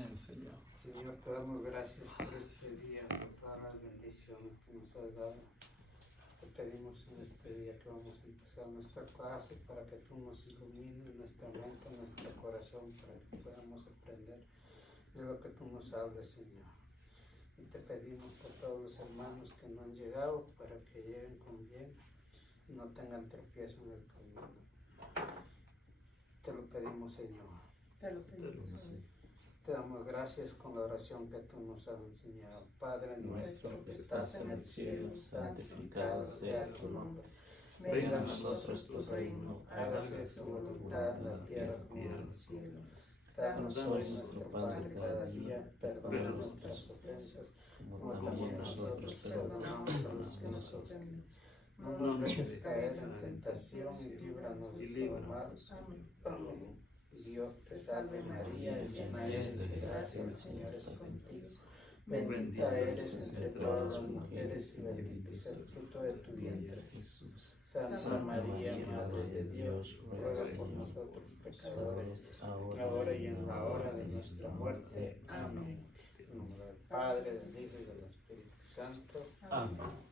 Amén, Señor. Señor, te damos gracias por este día, por todas las bendiciones que nos has dado. Te pedimos en este día que vamos a empezar nuestra clase para que tú nos ilumines nuestra mente, nuestro corazón, para que podamos aprender de lo que tú nos hables, Señor. Y te pedimos por todos los hermanos que no han llegado, para que lleguen con bien y no tengan tropiezo en el camino. Te lo pedimos, Señor. Te lo pedimos, Señor. Te damos gracias con la oración que tú nos has enseñado. Padre nuestro que estás en el cielo, santificado sea tu nombre. Venga a nosotros tu reino, hágase tu voluntad en la tierra como en el cielo. Danos hoy nuestro pan de cada día, perdona nuestras ofensas, como también nosotros perdonamos a los que nos ofenden. No nos dejes caer en tentación y líbranos de todo mal. Amén. Dios te salve María, llena eres de gracia, el Señor es contigo. Bendita eres entre todas las mujeres y bendito es el fruto de tu vientre, Jesús. Santa María, Madre de Dios, ruega por nosotros pecadores, ahora y en la hora de nuestra muerte. Amén. En nombre del Padre, del Hijo y del Espíritu Santo. Amén.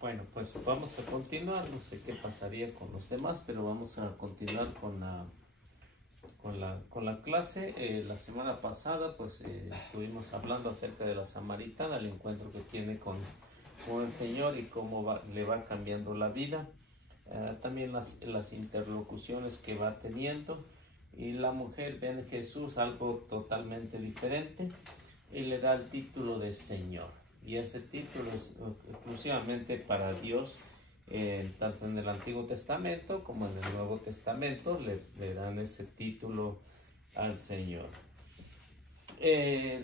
Bueno, pues vamos a continuar. No sé qué pasaría con los demás, pero vamos a continuar con la clase. La semana pasada pues estuvimos hablando acerca de la samaritana, el encuentro que tiene con el Señor y cómo le va cambiando la vida. También las interlocuciones que va teniendo, y la mujer ve en Jesús algo totalmente diferente y le da el título de Señor. Y ese título es exclusivamente para Dios, tanto en el Antiguo Testamento como en el Nuevo Testamento le dan ese título al Señor.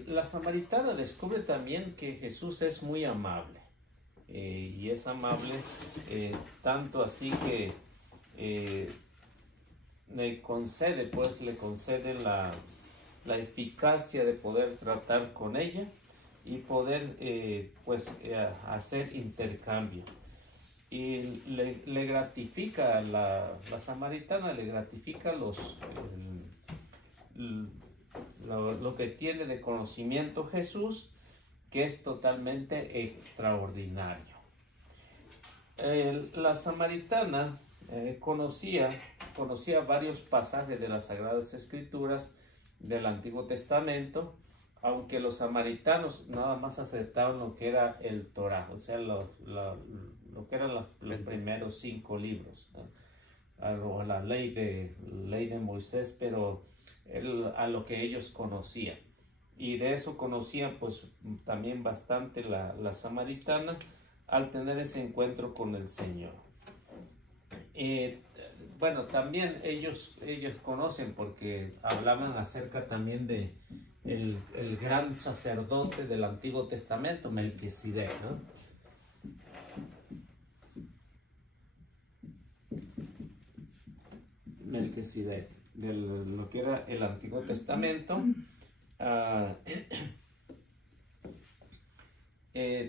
La samaritana descubre también que Jesús es muy amable, y es amable tanto así que le concede la eficacia de poder tratar con ella y poder hacer intercambio. Y le gratifica la samaritana, le gratifica lo que tiene de conocimiento Jesús, que es totalmente extraordinario. La samaritana conocía varios pasajes de las Sagradas Escrituras del Antiguo Testamento, aunque los samaritanos nada más aceptaban lo que era el Torá, o sea, lo que eran los primeros 5 libros, ¿no? La ley de Moisés, pero a lo que ellos conocían. Y de eso conocían pues también bastante la samaritana al tener ese encuentro con el Señor. Bueno, también ellos conocen, porque hablaban acerca también de el gran sacerdote del Antiguo Testamento, Melquisedec, ¿no? Melquisedec, de lo que era el Antiguo Testamento.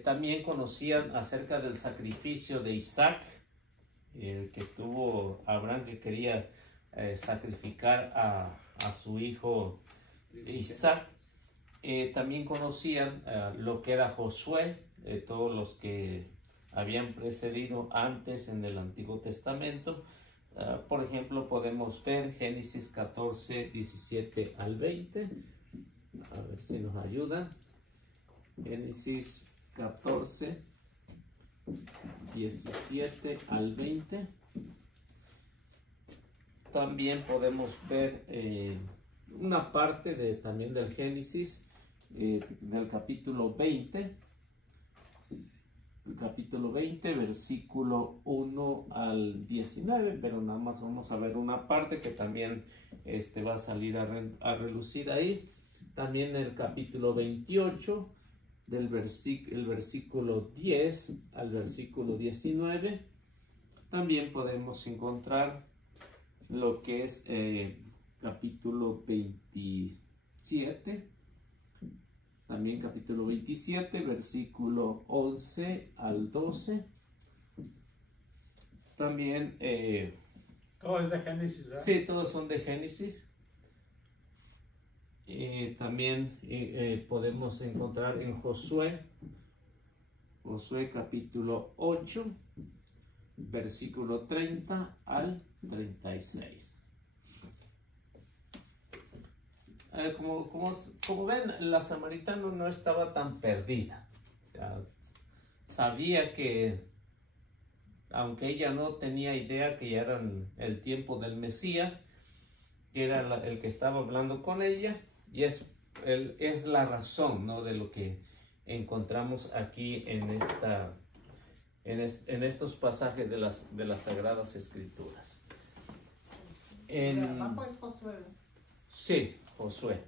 También conocían acerca del sacrificio de Isaac, el que tuvo Abraham, que quería sacrificar a su hijo Isaac. También conocían lo que era Josué, todos los que habían precedido antes en el Antiguo Testamento. Por ejemplo, podemos ver Génesis 14, 17 al 20. A ver si nos ayudan. Génesis 14, 17 al 20. También podemos ver una parte también del Génesis, del capítulo 20. El capítulo 20, versículo 1 al 19, pero nada más vamos a ver una parte que también va a salir a relucir ahí. También el capítulo 28, el versículo 10 al versículo 19. También podemos encontrar lo que es capítulo 27. También capítulo 27, versículo 11 al 12. También... Todo es de Génesis, ¿verdad? Sí, todos son de Génesis. también podemos encontrar en Josué capítulo 8, versículo 30 al 36. Como ven, la samaritana no estaba tan perdida. O sea, sabía que, aunque ella no tenía idea que ya era el tiempo del Mesías, que era el que estaba hablando con ella, y es la razón, ¿no?, de lo que encontramos aquí en estos pasajes de las Sagradas Escrituras. Abajo es Josué. Sí, Josué.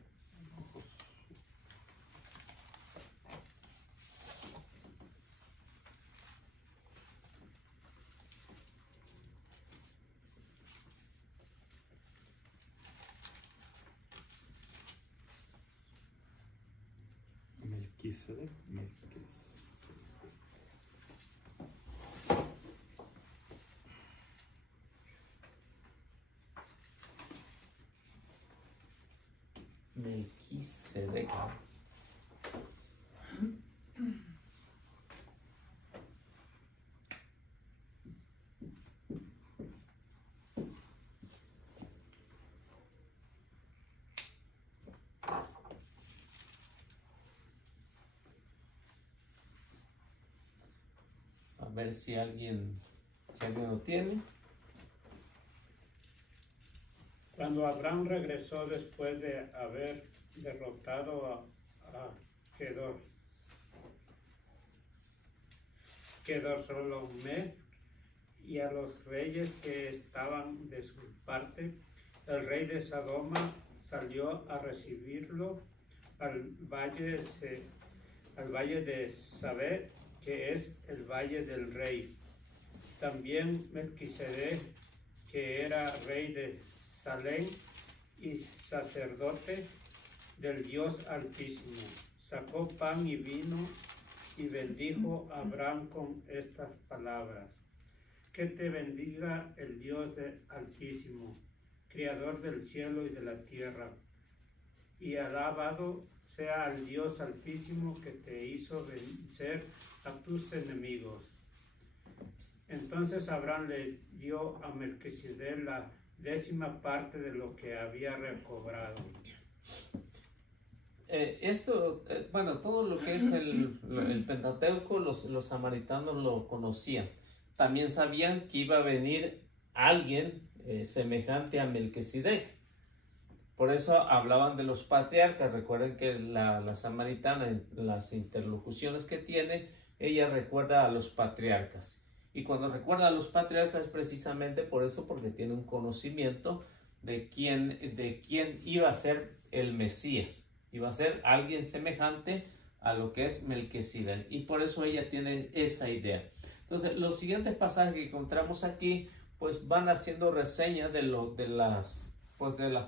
Melquisedec. Melquisedec. A ver si alguien lo tiene. Cuando Abraham regresó después de haber derrotado a Kedorlaomer y a los reyes que estaban de su parte, el rey de Sodoma salió a recibirlo al valle de Sabé, que es el valle del rey. También Melquisedec, que era rey de Salem y sacerdote del Dios Altísimo, sacó pan y vino y bendijo a Abraham con estas palabras: que te bendiga el Dios Altísimo, Creador del cielo y de la tierra, y alabado sea el Dios Altísimo que te hizo vencer a tus enemigos. Entonces Abraham le dio a Melquisedec la 10ª parte de lo que había recobrado. Todo lo que es el Pentateuco, los samaritanos lo conocían. También sabían que iba a venir alguien semejante a Melquisedec. Por eso hablaban de los patriarcas. Recuerden que la samaritana, en las interlocuciones que tiene, ella recuerda a los patriarcas. Y cuando recuerda a los patriarcas, precisamente por eso, porque tiene un conocimiento de quién iba a ser el Mesías. Iba a ser alguien semejante a lo que es Melquisedec. Y por eso ella tiene esa idea. Entonces, los siguientes pasajes que encontramos aquí, pues van haciendo reseña de las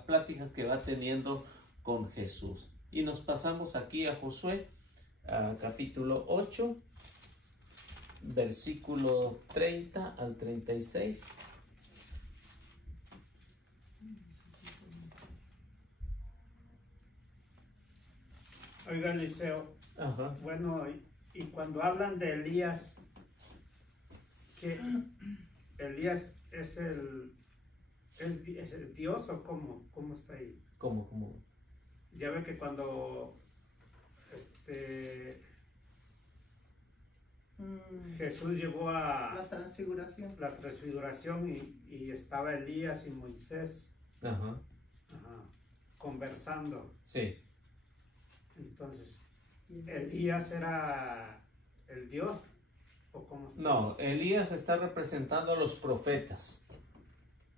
pláticas que va teniendo con Jesús. Y nos pasamos aquí a Josué, capítulo 8, versículo 30 al 36. Oiga, Eliseo, Ajá. bueno, y cuando hablan de Elías, que Elías es el Dios, o cómo está ahí. ¿Cómo? Ya ve que cuando Jesús llegó a La transfiguración. y estaba Elías y Moisés Ajá. conversando. Sí. Entonces, ¿Elías era el Dios o cómo está? No, Elías está representando a los profetas.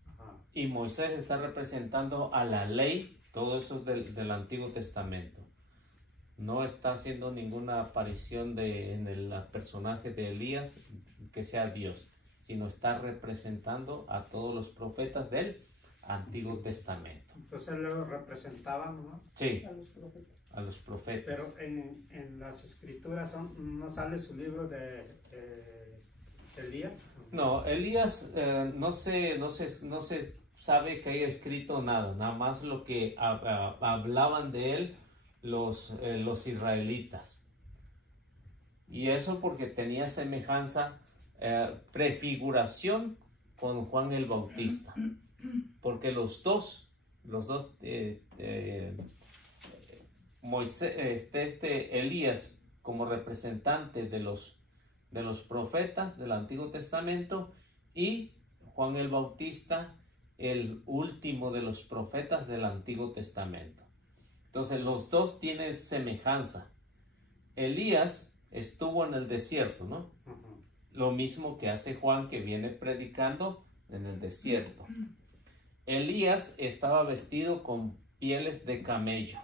Ajá. Y Moisés está representando a la ley, todo eso del Antiguo Testamento. No está haciendo ninguna aparición en el personaje de Elías que sea Dios, sino está representando a todos los profetas del Antiguo Testamento. Entonces él lo representaba nomás. Sí, A los profetas. Pero en las escrituras no sale su libro de Elías. no, Elías no se sabe que haya escrito nada más lo que hablaban de él los israelitas. Y eso porque tenía semejanza, prefiguración con Juan el Bautista. Porque los dos Moisés, Elías como representante de los profetas del Antiguo Testamento, y Juan el Bautista, el último de los profetas del Antiguo Testamento. Entonces los dos tienen semejanza. Elías estuvo en el desierto, ¿no? Lo mismo que hace Juan, que viene predicando en el desierto. Elías estaba vestido con pieles de camello.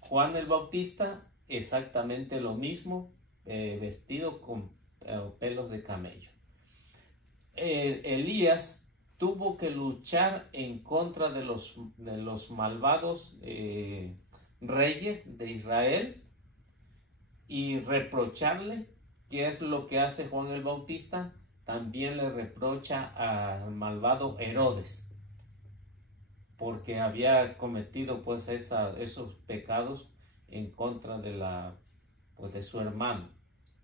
Juan el Bautista exactamente lo mismo, vestido con pelos de camello. Elías tuvo que luchar en contra de los malvados reyes de Israel y reprocharle. ¿Qué es lo que hace Juan el Bautista? También le reprocha al malvado Herodes, porque había cometido pues esos pecados en contra de su hermano,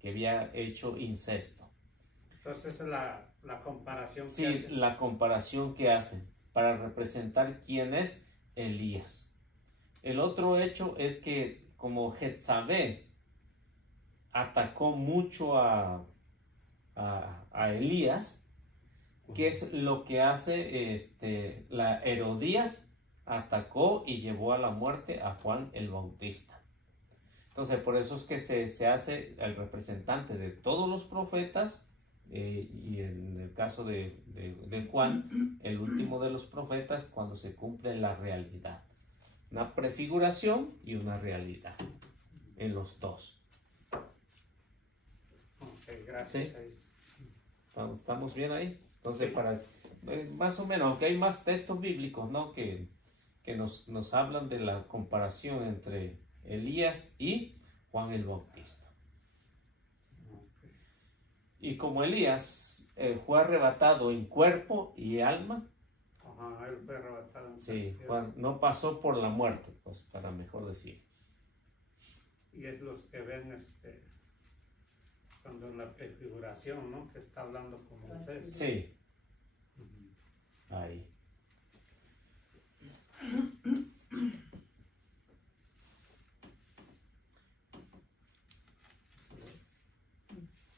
que había hecho incesto. Entonces la comparación que sí, hacen. La comparación que hacen para representar quién es Elías. El otro hecho es que como Jezabel atacó mucho a Elías, ¿qué es lo que hace? La Herodías atacó y llevó a la muerte a Juan el Bautista. Entonces por eso es que se hace el representante de todos los profetas, y en el caso de Juan, el último de los profetas, cuando se cumple la realidad. Una prefiguración y una realidad en los dos. Ok, gracias. ¿Sí? ¿Estamos bien ahí? Entonces, más o menos, aunque hay más textos bíblicos, ¿no? que nos hablan de la comparación entre Elías y Juan el Bautista. Y como Elías fue arrebatado en cuerpo y alma, Él fue arrebatado en sí, cuerpo. no pasó por la muerte, pues, para mejor decir. Y es los que ven cuando en la prefiguración, ¿no? Que está hablando con Moisés. Sí. Ahí.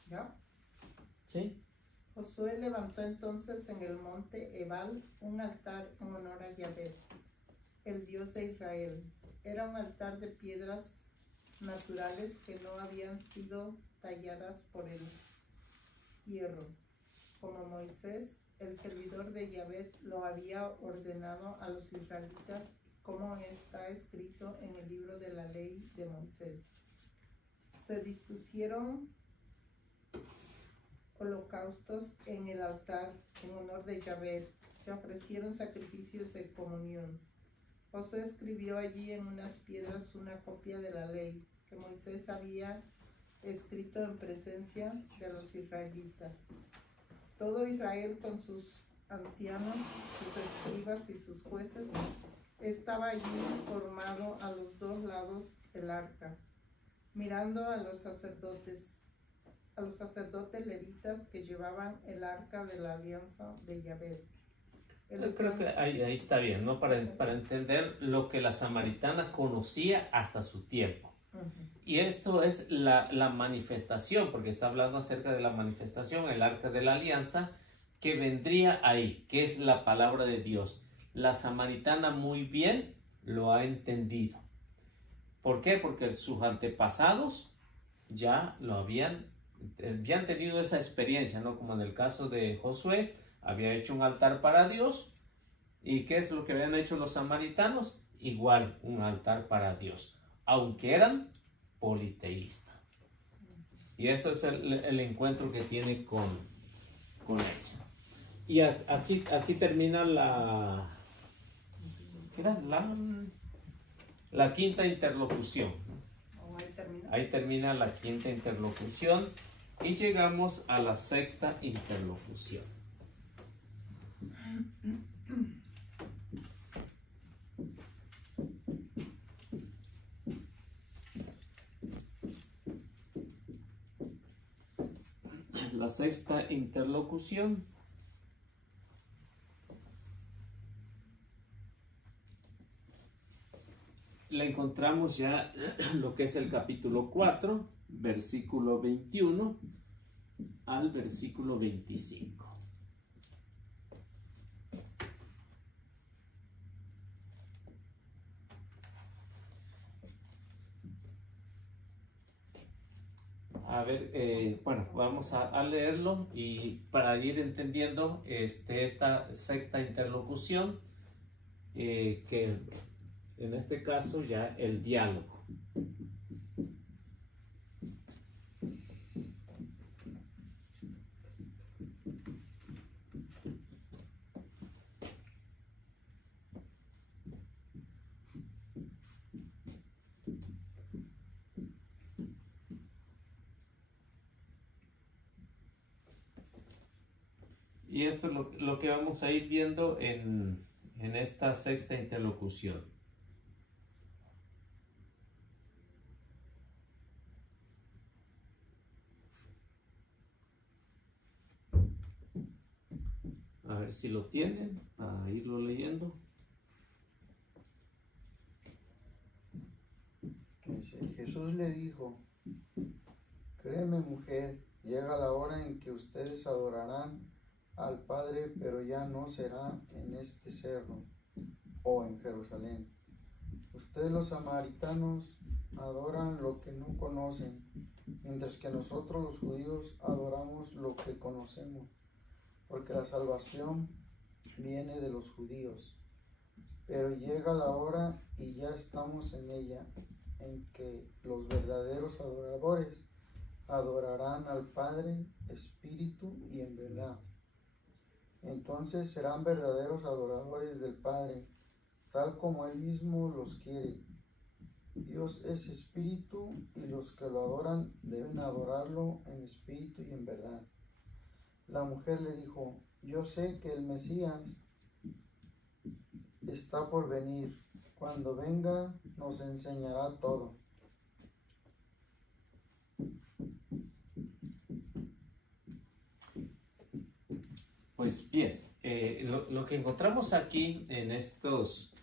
¿Ya? Sí. Josué levantó entonces en el monte Ebal un altar en honor a Yahvé, el Dios de Israel. Era un altar de piedras naturales que no habían sido talladas por el hierro, como Moisés, el servidor de Yahvé, lo había ordenado a los israelitas, como está escrito en el libro de la ley de Moisés. Se dispusieron holocaustos en el altar en honor de Yahvé. Se ofrecieron sacrificios de comunión. Josué escribió allí en unas piedras una copia de la ley que Moisés había escrito en presencia de los israelitas. Todo Israel con sus ancianos, sus escribas y sus jueces estaba allí formado a los dos lados del arca, mirando a los sacerdotes levitas que llevaban el arca de la alianza de Yahvé. Yo creo que ahí está bien, ¿no? Para entender lo que la samaritana conocía hasta su tiempo. Y esto es la manifestación, porque está hablando acerca de la manifestación, el arca de la alianza, que vendría ahí, que es la palabra de Dios. La samaritana muy bien lo ha entendido. ¿Por qué? Porque sus antepasados ya habían tenido esa experiencia, ¿no? Como en el caso de Josué, había hecho un altar para Dios. ¿Y qué es lo que habían hecho los samaritanos? Igual, un altar para Dios, aunque eran politeístas. Y eso es el encuentro que tiene con ella. Y aquí termina la quinta interlocución. Ahí termina la quinta interlocución y llegamos a la sexta interlocución. La sexta interlocución. La encontramos ya lo que es el capítulo 4, versículo 21 al versículo 25. A ver, bueno, vamos a leerlo y para ir entendiendo esta sexta interlocución, que en este caso ya el diálogo. Y esto es lo que vamos a ir viendo en esta sexta interlocución. A ver si lo tienen, para irlo leyendo. Jesús le dijo: créeme, mujer, llega la hora en que ustedes adorarán al Padre, pero ya no será en este cerro o en Jerusalén. Ustedes los samaritanos adoran lo que no conocen, mientras que nosotros los judíos adoramos lo que conocemos, porque la salvación viene de los judíos. Pero llega la hora, y ya estamos en ella, en que los verdaderos adoradores adorarán al Padre, espíritu y en verdad. Entonces serán verdaderos adoradores del Padre, tal como Él mismo los quiere. Dios es espíritu, y los que lo adoran deben adorarlo en espíritu y en verdad. La mujer le dijo: yo sé que el Mesías está por venir. Cuando venga, nos enseñará todo. Pues bien, lo que encontramos aquí en estos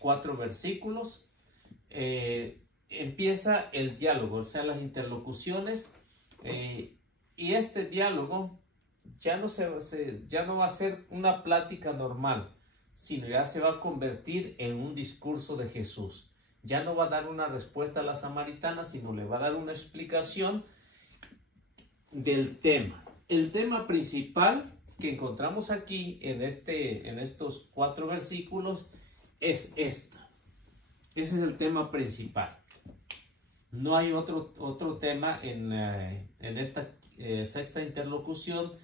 4 versículos, empieza el diálogo, o sea, las interlocuciones, y este diálogo ya no va a ser una plática normal, sino ya se va a convertir en un discurso de Jesús. Ya no va a dar una respuesta a la samaritana, sino le va a dar una explicación del tema. El tema principal que encontramos aquí en estos 4 versículos es esto. Ese es el tema principal. No hay otro tema en esta sexta interlocución,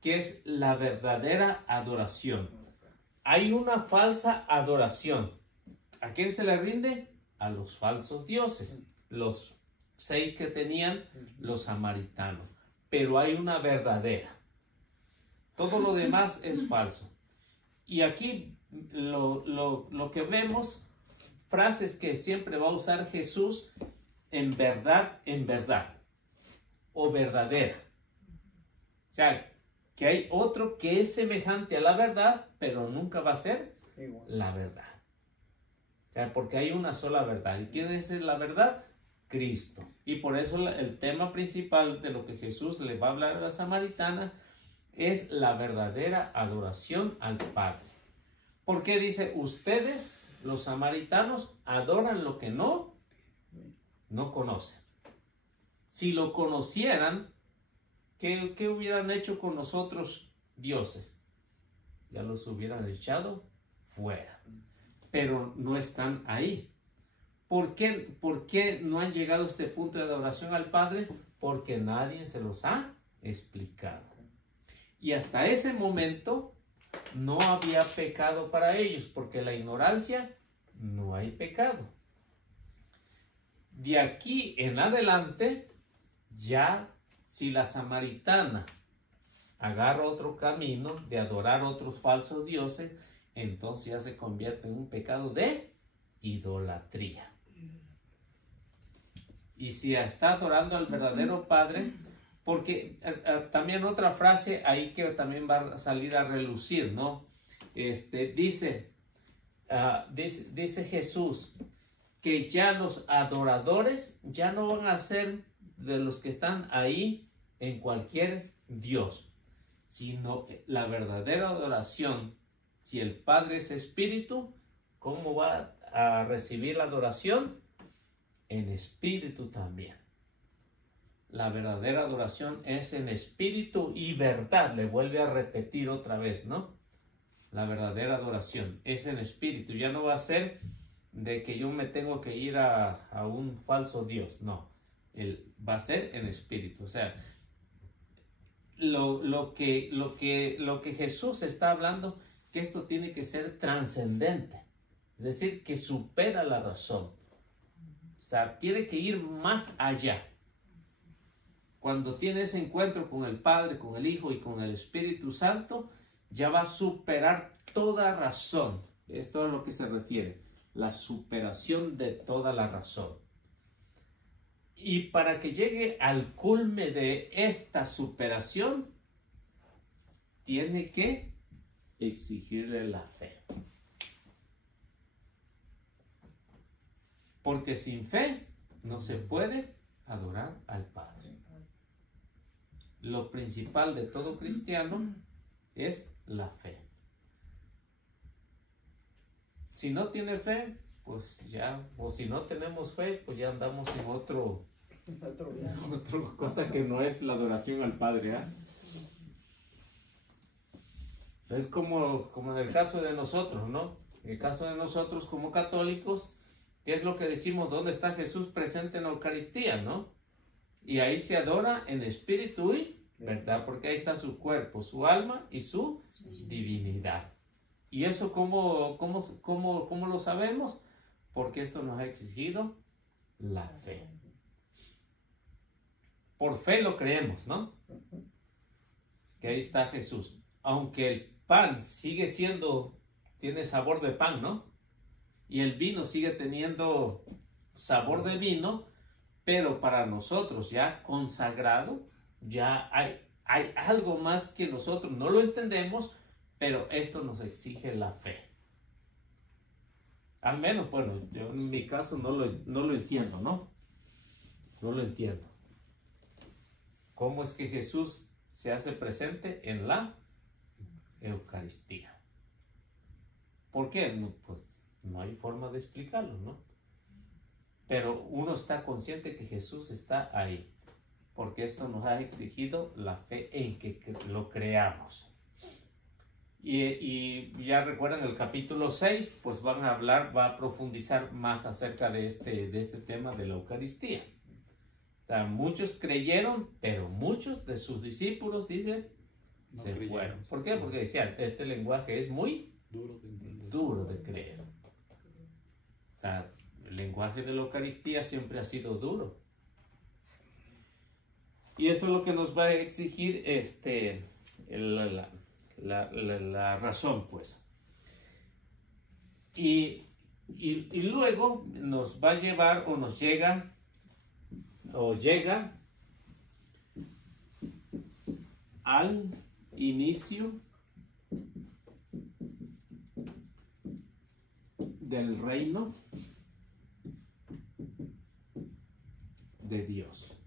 que es la verdadera adoración. Hay una falsa adoración. ¿A quién se le rinde? A los falsos dioses, los 6 que tenían los samaritanos. Pero hay una verdadera. Todo lo demás es falso. Y aquí lo que vemos, frases que siempre va a usar Jesús: en verdad, o verdadera. O sea, que hay otro que es semejante a la verdad, pero nunca va a ser la verdad. O sea, porque hay una sola verdad. ¿Y quién es la verdad? Cristo. Y por eso el tema principal de lo que Jesús le va a hablar a la samaritana es la verdadera adoración al Padre. Porque dice: ustedes, los samaritanos, adoran lo que no conocen. Si lo conocieran, ¿qué hubieran hecho con nosotros dioses? Ya los hubieran echado fuera. Pero no están ahí. ¿Por qué no han llegado a este punto de adoración al Padre? Porque nadie se los ha explicado. Y hasta ese momento no había pecado para ellos, porque la ignorancia no hay pecado. De aquí en adelante, ya si la samaritana agarra otro camino de adorar otros falsos dioses, entonces ya se convierte en un pecado de idolatría. Y si está adorando al verdadero Padre, porque también otra frase ahí que también va a salir a relucir, ¿no? Dice Jesús que ya los adoradores ya no van a ser de los que están ahí en cualquier Dios, sino la verdadera adoración. Si el Padre es espíritu, ¿cómo va a recibir la adoración? En espíritu también. La verdadera adoración es en espíritu y verdad. Le vuelve a repetir otra vez, ¿no? La verdadera adoración es en espíritu. Ya no va a ser de que yo me tengo que ir a un falso Dios. No. Va a ser en espíritu. O sea, lo que Jesús está hablando, que esto tiene que ser trascendente. Es decir, que supera la razón. O sea, tiene que ir más allá. Cuando tiene ese encuentro con el Padre, con el Hijo y con el Espíritu Santo, ya va a superar toda razón. Esto es a lo que se refiere, la superación de toda la razón. Y para que llegue al culme de esta superación, tiene que exigirle la fe. Porque sin fe no se puede adorar al Padre. Lo principal de todo cristiano es la fe. Si no tiene fe, pues ya, o si no tenemos fe, pues ya andamos en otra cosa que no es la adoración al Padre, ¿eh? Es como en el caso de nosotros, ¿no? En el caso de nosotros como católicos, ¿qué es lo que decimos? ¿Dónde está Jesús presente en la Eucaristía, no? Y ahí se adora en espíritu y verdad, porque ahí está su cuerpo, su alma y su divinidad. ¿Y eso cómo lo sabemos? Porque esto nos ha exigido la fe. Por fe lo creemos, ¿no? Que ahí está Jesús. Aunque el pan tiene sabor de pan, ¿no? Y el vino sigue teniendo sabor de vino, pero para nosotros ya consagrado, ya hay algo más que nosotros no lo entendemos, pero esto nos exige la fe. Al menos, bueno, yo en mi caso no lo entiendo, ¿no? No lo entiendo. ¿Cómo es que Jesús se hace presente en la Eucaristía? ¿Por qué? Pues no hay forma de explicarlo, ¿no? Pero uno está consciente que Jesús está ahí, porque esto nos ha exigido la fe en que lo creamos. Y ya recuerdan el capítulo 6, pues va a profundizar más acerca de este tema de la Eucaristía. O sea, muchos creyeron, pero muchos de sus discípulos, dicen, no se fueron. ¿Por qué? Porque decían, este lenguaje es muy duro de creer. O sea, el lenguaje de la Eucaristía siempre ha sido duro. Y eso es lo que nos va a exigir la razón, pues. Y luego nos va a llevar o nos llega al inicio del reino de Dios.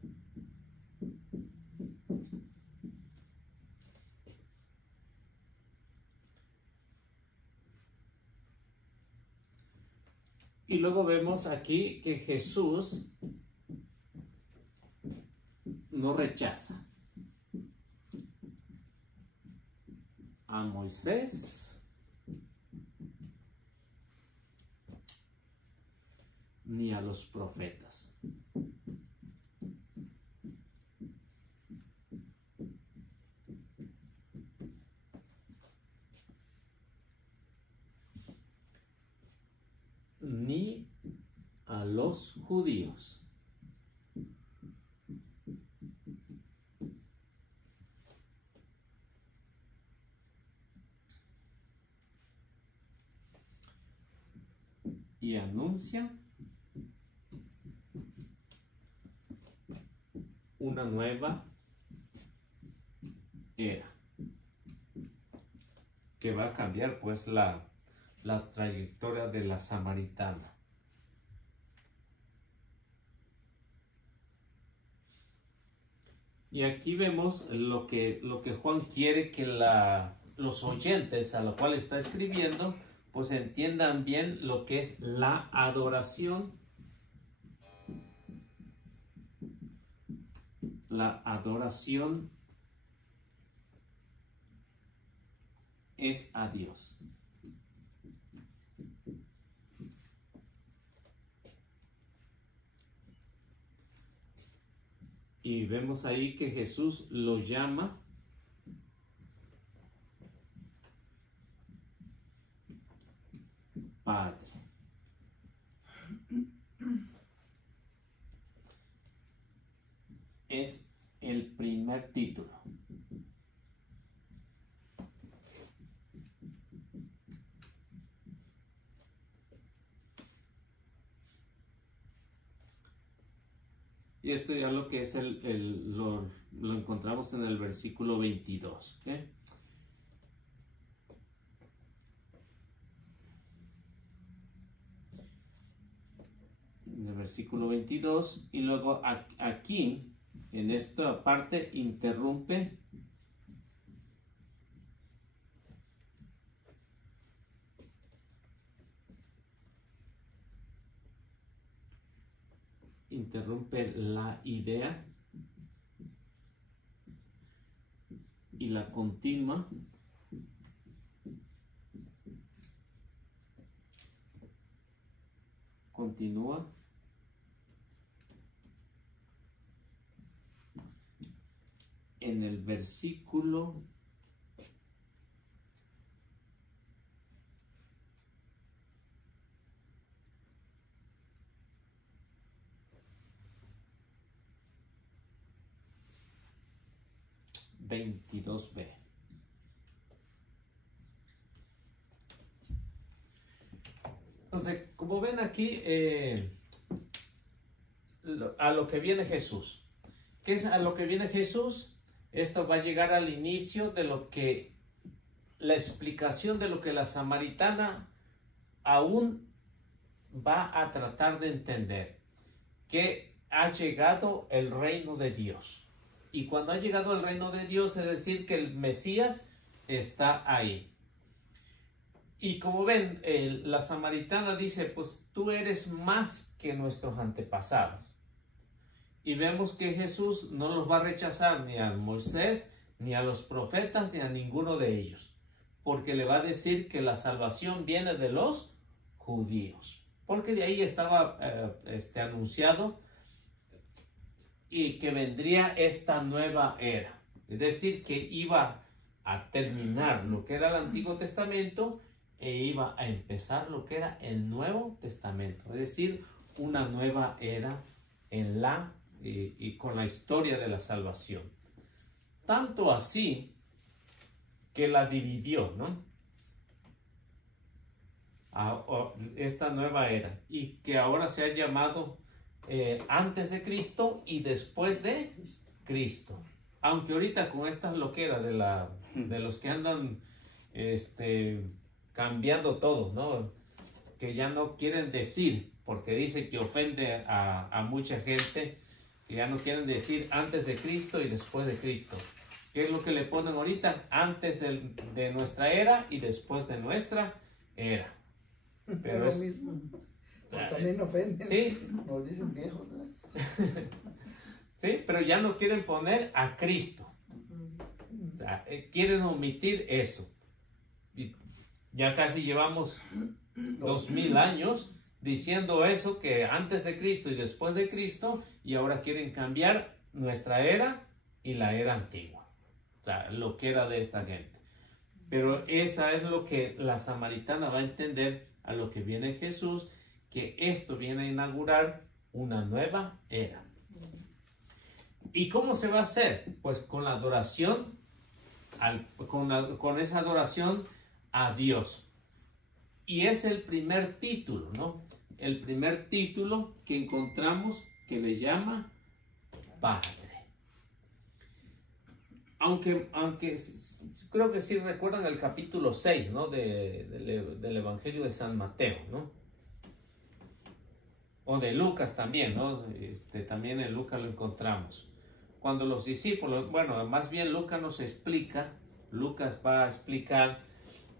Y luego vemos aquí que Jesús no rechaza a Moisés ni a los profetas. Ni a los judíos. y anuncia una nueva era que va a cambiar pues la trayectoria de la samaritana. Y aquí vemos lo que Juan quiere que los oyentes a los cuales está escribiendo pues entiendan bien lo que es la adoración. La adoración es a Dios. Y vemos ahí que Jesús lo llama Padre. Es el primer título. Y esto ya lo que es lo encontramos en el versículo 22. ¿Okay? En el versículo 22. Y luego aquí, en esta parte, interrumpe la idea y la continúa en el versículo 22b. Entonces, como ven aquí, a lo que viene Jesús. ¿Qué es a lo que viene Jesús? Esto va a llegar al inicio de lo que, la explicación de lo que la samaritana aún va a tratar de entender. Que ha llegado el reino de Dios. Y cuando ha llegado el reino de Dios, es decir, que el Mesías está ahí. Y como ven, la samaritana dice, pues tú eres más que nuestros antepasados. Y vemos que Jesús no los va a rechazar ni a Moisés, ni a los profetas, ni a ninguno de ellos. Porque le va a decir que la salvación viene de los judíos. Porque de ahí estaba anunciado y que vendría esta nueva era. Es decir, que iba a terminar lo que era el Antiguo Testamento e iba a empezar lo que era el Nuevo Testamento. Es decir, una nueva era en y con la historia de la salvación. Tanto así que la dividió, ¿no? Esta nueva era. Y que ahora se ha llamado antes de Cristo y después de Cristo. Aunque ahorita con estas loqueras de los que andan cambiando todo, ¿no? Que ya no quieren decir, porque dice que ofende a mucha gente, que ya no quieren decir antes de Cristo y después de Cristo. ¿Qué es lo que le ponen ahorita? Antes de nuestra era y después de nuestra era. Pero es lo mismo. Pues también ofenden. Sí. Nos dicen viejos. Sí, pero ya no quieren poner a Cristo. O sea, quieren omitir eso. Y ya casi llevamos 2000 años diciendo eso, que antes de Cristo y después de Cristo, y ahora quieren cambiar nuestra era y la era antigua. O sea, lo que era de esta gente. Pero esa es lo que la samaritana va a entender a lo que viene Jesús, que esto viene a inaugurar una nueva era. ¿Y cómo se va a hacer? Pues con la adoración, con esa adoración a Dios. Y es el primer título, ¿no? El primer título que encontramos que le llama Padre. Aunque creo que sí recuerdan el capítulo 6, ¿no? Del Evangelio de San Mateo, ¿no? O de Lucas también, ¿no? También en Lucas lo encontramos. Cuando los discípulos, bueno, más bien Lucas va a explicar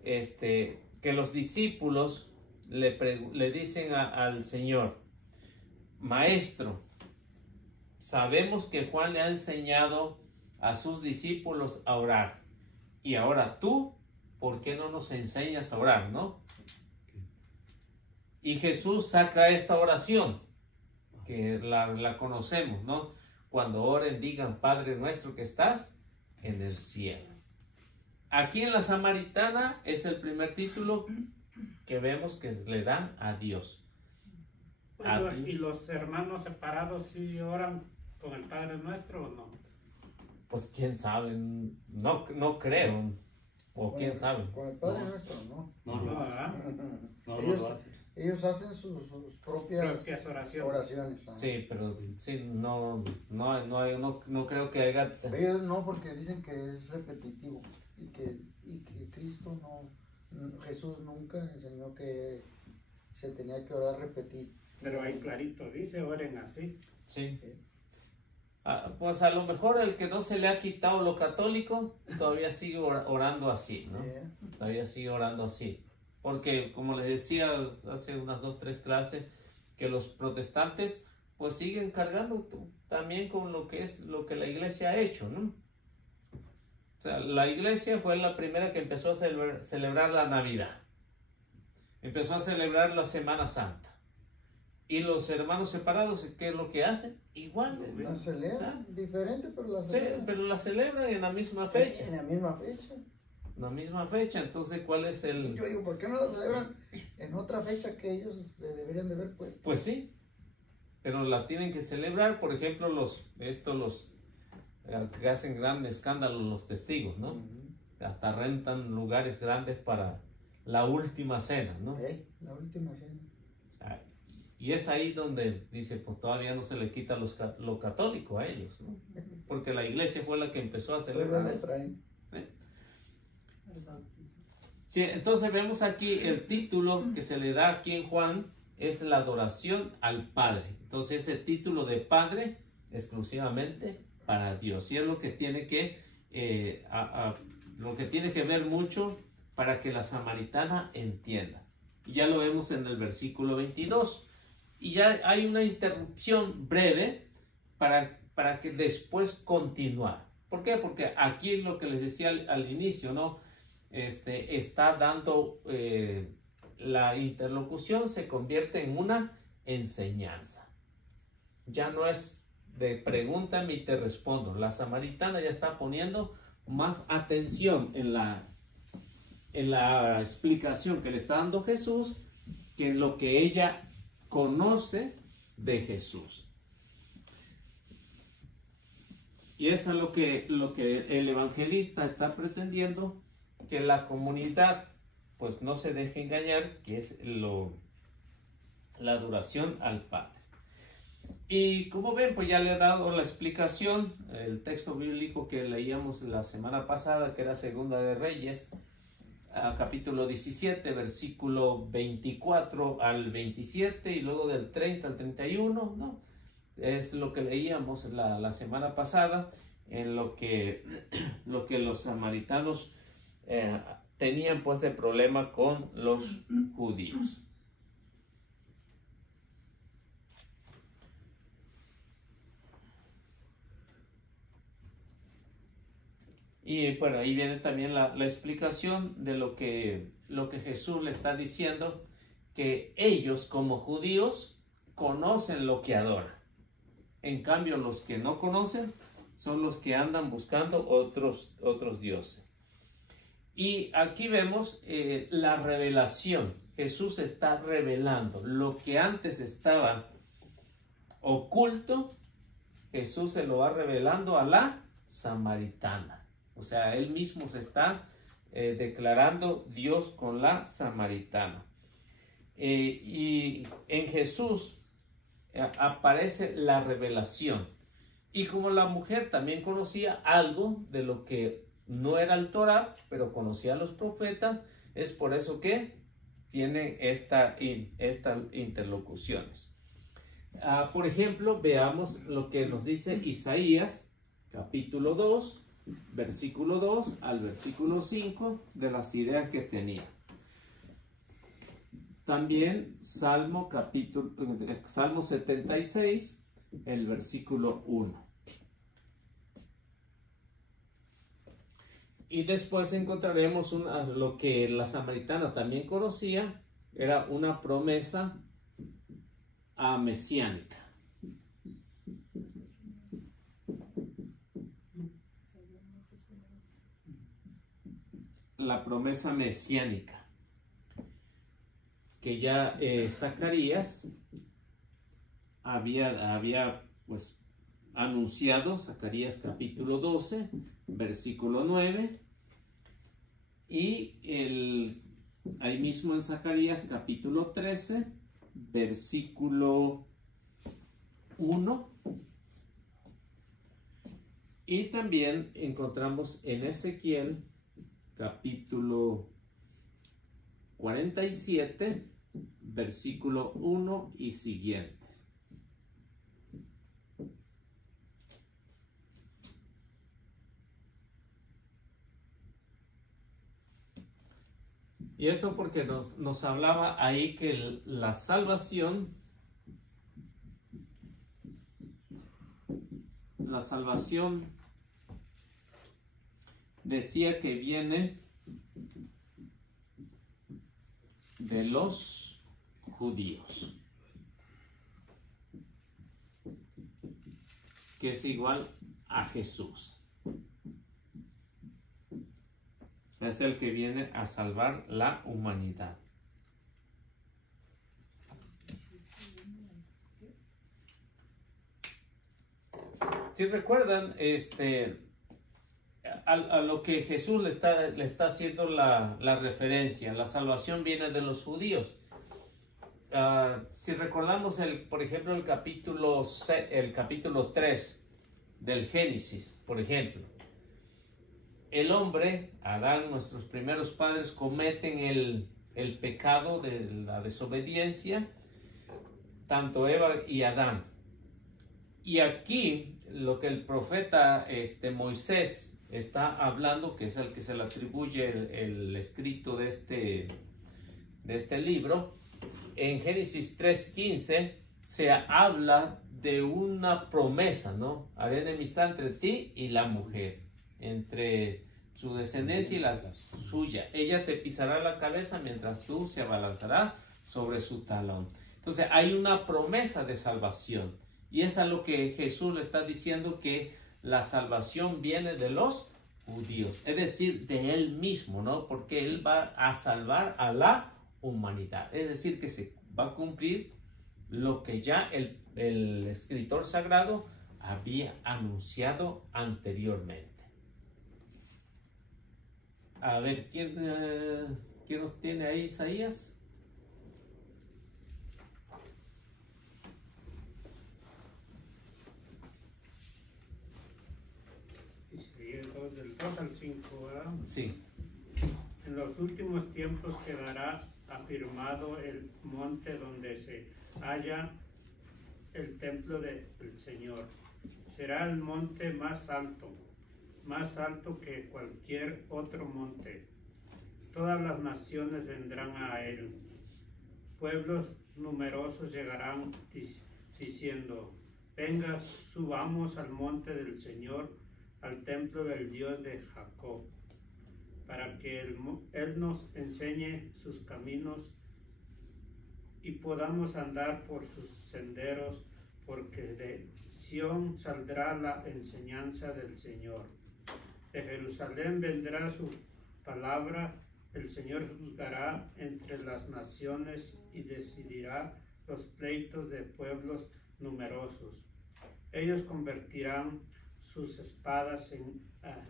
que los discípulos le dicen al Señor: Maestro, sabemos que Juan le ha enseñado a sus discípulos a orar, y ahora tú, ¿por qué no nos enseñas a orar, no? Y Jesús saca esta oración, que la conocemos, ¿no? Cuando oren, digan: Padre nuestro que estás en el cielo. Aquí en la Samaritana es el primer título que vemos que le dan a Dios. Bueno, ¿y los hermanos separados sí oran con el Padre Nuestro o no? Pues quién sabe, no creo. O quién sabe. Con el Padre Nuestro, ¿no? ¿Verdad? Ellos hacen sus propias oraciones. Sí, pero sí, no creo que haya. Ellos no, porque dicen que es repetitivo y que Cristo Jesús nunca enseñó que se tenía que orar repetir. Pero ahí clarito dice: oren así. Sí. Pues a lo mejor el que no se le ha quitado lo católico todavía sigue orando así, ¿no? Todavía sigue orando así. Porque, como les decía hace unas 2-3 clases, que los protestantes pues siguen cargando también con lo que la iglesia ha hecho, ¿no? O sea, la iglesia fue la primera que empezó a celebrar la Navidad. Empezó a celebrar la Semana Santa. Y los hermanos separados, ¿qué es lo que hacen? Igual. La celebran, diferente, pero la celebran. Sí, pero la celebran en la misma fecha. En la misma fecha. La misma fecha, entonces, ¿cuál es el...? Yo digo, ¿por qué no la celebran en otra fecha que ellos deberían de haber puesto? Pues sí, pero la tienen que celebrar. Por ejemplo, los que hacen gran escándalo, los testigos, ¿no? Hasta rentan lugares grandes para la última cena, ¿no? La última cena. O sea, y es ahí donde dice, pues todavía no se le quita lo católico a ellos, ¿no? Porque la iglesia fue la que empezó a celebrar eso. Sí, entonces vemos aquí el título que se le da aquí en Juan es la adoración al Padre. Entonces ese título de Padre exclusivamente para Dios, y es lo que tiene que ver mucho para que la samaritana entienda. Y ya lo vemos en el versículo 22, y ya hay una interrupción breve para que después continuar. ¿Por qué? Porque aquí lo que les decía al inicio, ¿no? Está dando la interlocución, se convierte en una enseñanza. Ya no es de pregúntame y te respondo. La samaritana ya está poniendo más atención en la explicación que le está dando Jesús que en lo que ella conoce de Jesús. Y eso es lo que el evangelista está pretendiendo, que la comunidad pues no se deje engañar, que es la adoración al Padre. Y como ven, pues ya le he dado la explicación, el texto bíblico que leíamos la semana pasada, que era Segunda de Reyes, capítulo 17, versículo 24 al 27, y luego del 30 al 31, ¿no? Es lo que leíamos la semana pasada, en lo que los samaritanos tenían pues de problema con los judíos. Y bueno, ahí viene también la explicación de lo que Jesús le está diciendo, que ellos como judíos conocen lo que adoran. En cambio, los que no conocen son los que andan buscando otros dioses. Y aquí vemos la revelación. Jesús está revelando lo que antes estaba oculto. Jesús se lo va revelando a la samaritana. O sea, él mismo se está declarando Dios con la samaritana. y en Jesús aparece la revelación. Y como la mujer también conocía algo de lo que no era el Torah, pero conocía a los profetas, es por eso que tiene estas interlocuciones. Por ejemplo, veamos lo que nos dice Isaías, capítulo 2, versículo 2 al versículo 5, de las ideas que tenía. También Salmo 76, el versículo 1. Y después encontraremos lo que la samaritana también conocía, era una promesa mesiánica. La promesa mesiánica, que ya Zacarías había pues anunciado, Zacarías capítulo 12, versículo 9, y ahí mismo en Zacarías capítulo 13, versículo 1, y también encontramos en Ezequiel capítulo 47, versículo 1 y siguientes. Y esto porque nos hablaba ahí que la salvación decía que viene de los judíos, que es igual a Jesús. Es el que viene a salvar la humanidad. Si recuerdan, a lo que Jesús le está haciendo la referencia, la salvación viene de los judíos. Si recordamos, por ejemplo, el capítulo 3 del Génesis, por ejemplo, el hombre, Adán, nuestros primeros padres, cometen el pecado de la desobediencia, tanto Eva y Adán. Y aquí lo que el profeta Moisés está hablando, que es el que se le atribuye el escrito de este libro, en Génesis 3:15 se habla de una promesa, ¿no? Habrá enemistad entre ti y la mujer, entre su descendencia y la suya. Ella te pisará la cabeza mientras tú se abalanzará sobre su talón. Entonces hay una promesa de salvación, y es a lo que Jesús le está diciendo, que la salvación viene de los judíos, es decir, de él mismo, ¿no? Porque él va a salvar a la humanidad, es decir, que se va a cumplir lo que ya el escritor sagrado había anunciado anteriormente. A ver, ¿quién nos tiene ahí? Isaías. Isaías 2, del 2 al 5, ¿verdad? Sí. En los últimos tiempos quedará afirmado el monte donde se halla el templo del Señor. Será el monte más alto que cualquier otro monte. Todas las naciones vendrán a él. Pueblos numerosos llegarán diciendo: venga, subamos al monte del Señor, al templo del Dios de Jacob, para que Él nos enseñe sus caminos y podamos andar por sus senderos, porque de Sión saldrá la enseñanza del Señor. De Jerusalén vendrá su palabra. El Señor juzgará entre las naciones y decidirá los pleitos de pueblos numerosos. Ellos convertirán sus espadas en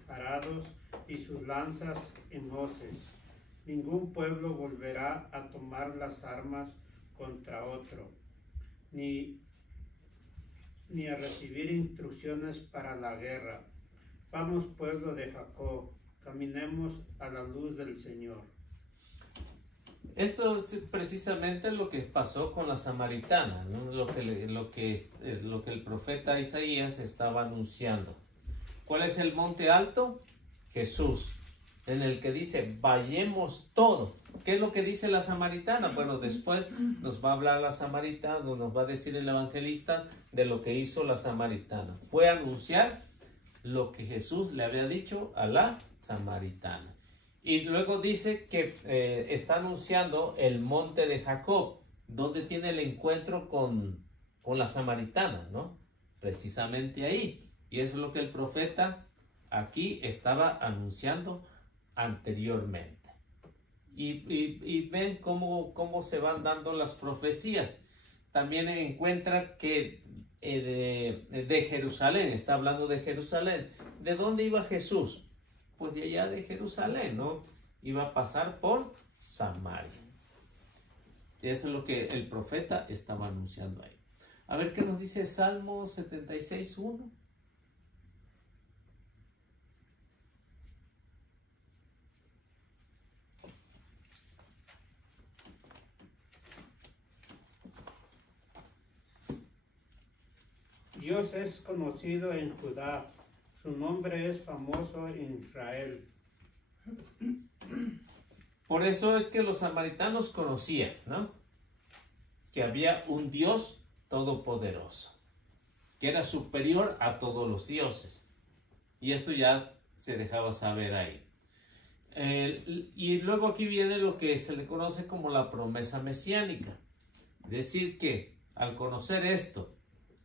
arados y sus lanzas en hoces. Ningún pueblo volverá a tomar las armas contra otro, ni a recibir instrucciones para la guerra. Vamos, pueblo de Jacob, caminemos a la luz del Señor. Esto es precisamente lo que pasó con la samaritana, ¿no? Lo que el profeta Isaías estaba anunciando. ¿Cuál es el monte alto? Jesús, en el que dice, vayamos todo. ¿Qué es lo que dice la samaritana? Bueno, después nos va a hablar la samaritana, nos va a decir el evangelista de lo que hizo la samaritana. Fue a anunciar lo que Jesús le había dicho a la samaritana. Y luego dice que está anunciando el monte de Jacob, donde tiene el encuentro con la samaritana, ¿no? Precisamente ahí. Y eso es lo que el profeta aquí estaba anunciando anteriormente. Y ven cómo se van dando las profecías. También encuentra que de Jerusalén, está hablando de Jerusalén. ¿De dónde iba Jesús? Pues de allá de Jerusalén, ¿no? Iba a pasar por Samaria. Y eso es lo que el profeta estaba anunciando ahí. A ver qué nos dice Salmo 76:1. Dios es conocido en Judá, su nombre es famoso en Israel. Por eso es que los samaritanos conocían, ¿no? Que había un Dios todopoderoso, que era superior a todos los dioses. Y esto ya se dejaba saber ahí. Y luego aquí viene lo que se le conoce como la promesa mesiánica. Decir que al conocer esto,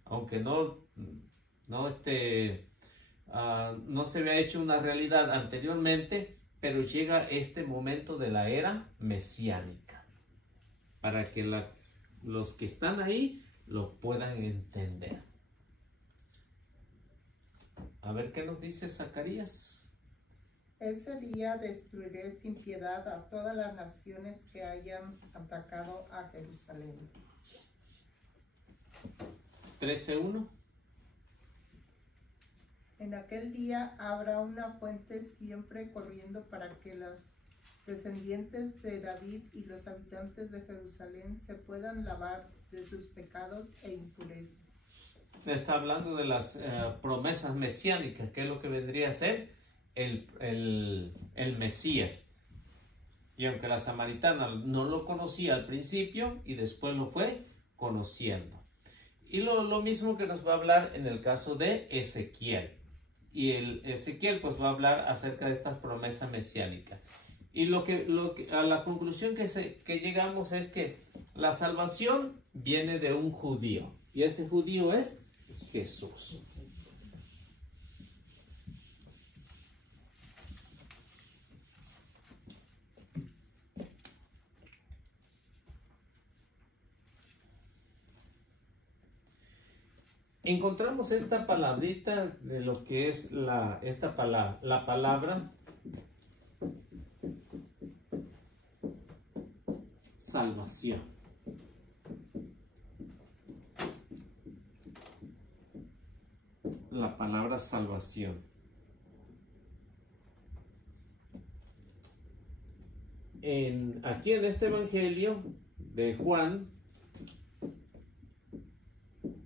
aunque no se había hecho una realidad anteriormente, pero llega este momento de la era mesiánica para que los que están ahí lo puedan entender. A ver qué nos dice Zacarías. Ese día destruiré sin piedad a todas las naciones que hayan atacado a Jerusalén. 13:1. En aquel día habrá una fuente siempre corriendo para que los descendientes de David y los habitantes de Jerusalén se puedan lavar de sus pecados e impurezas. Está hablando de las promesas mesiánicas, que es lo que vendría a ser el Mesías. Y aunque la samaritana no lo conocía al principio y después lo fue conociendo. Y lo mismo que nos va a hablar en el caso de Ezequiel. Y el Ezequiel pues va a hablar acerca de estas promesas mesiánicas. Y a la conclusión que llegamos es que la salvación viene de un judío. Y ese judío es Jesús. Encontramos esta palabrita de lo que es la palabra salvación. La palabra salvación. Aquí en este evangelio de Juan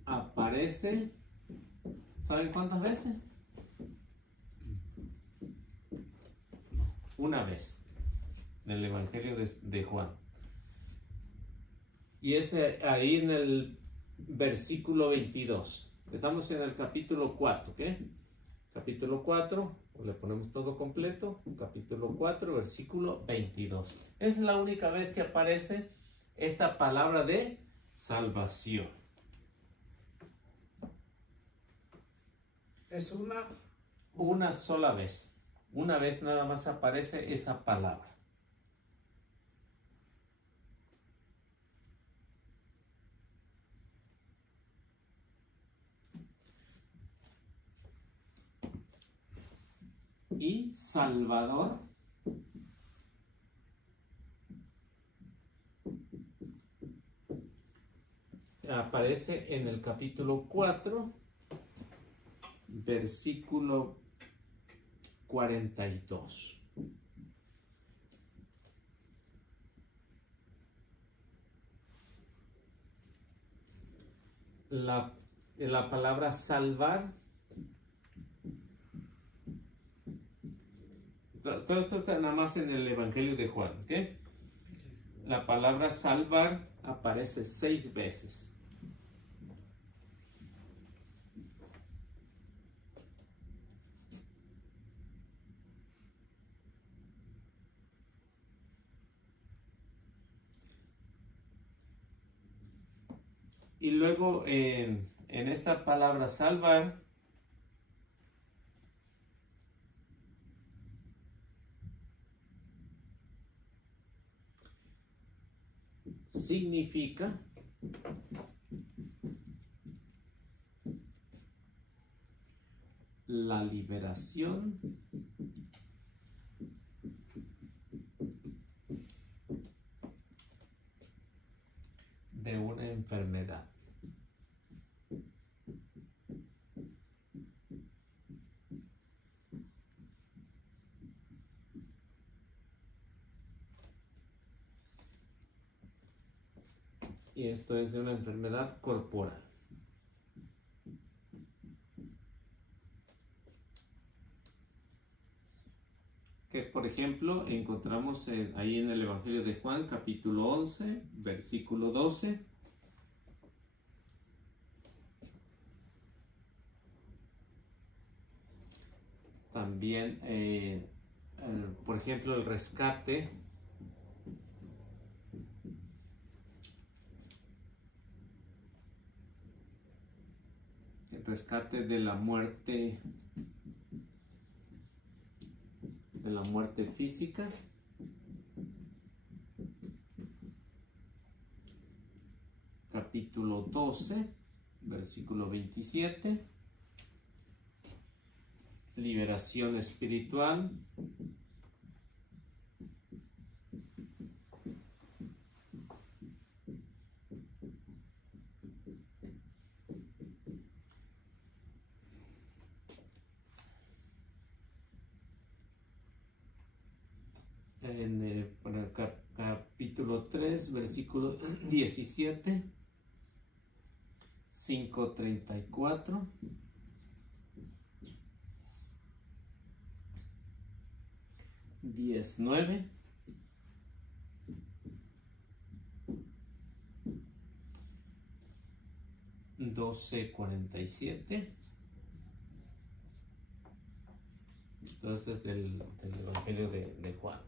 aparece, ¿saben cuántas veces? Una vez en el evangelio de Juan. Y es ahí en el versículo 22. Estamos en el capítulo 4, ¿ok? Capítulo 4, le ponemos todo completo. Capítulo 4, versículo 22. Es la única vez que aparece esta palabra de salvación. Es una sola vez. Una vez nada más aparece esa palabra. Y Salvador aparece en el capítulo 4, versículo 42. La palabra salvar, todo esto está nada más en el Evangelio de Juan, ¿ok? La palabra salvar aparece 6 veces. Y luego en esta palabra salvar significa la liberación de una enfermedad. Y esto es de una enfermedad corporal. Que por ejemplo encontramos ahí en el Evangelio de Juan, capítulo 11, versículo 12. También, por ejemplo, el rescate de la muerte física. Capítulo 12, versículo 27. Liberación espiritual. En el capítulo 3, versículo 17, 5:34, (19) (12:47). Entonces del Evangelio de Juan.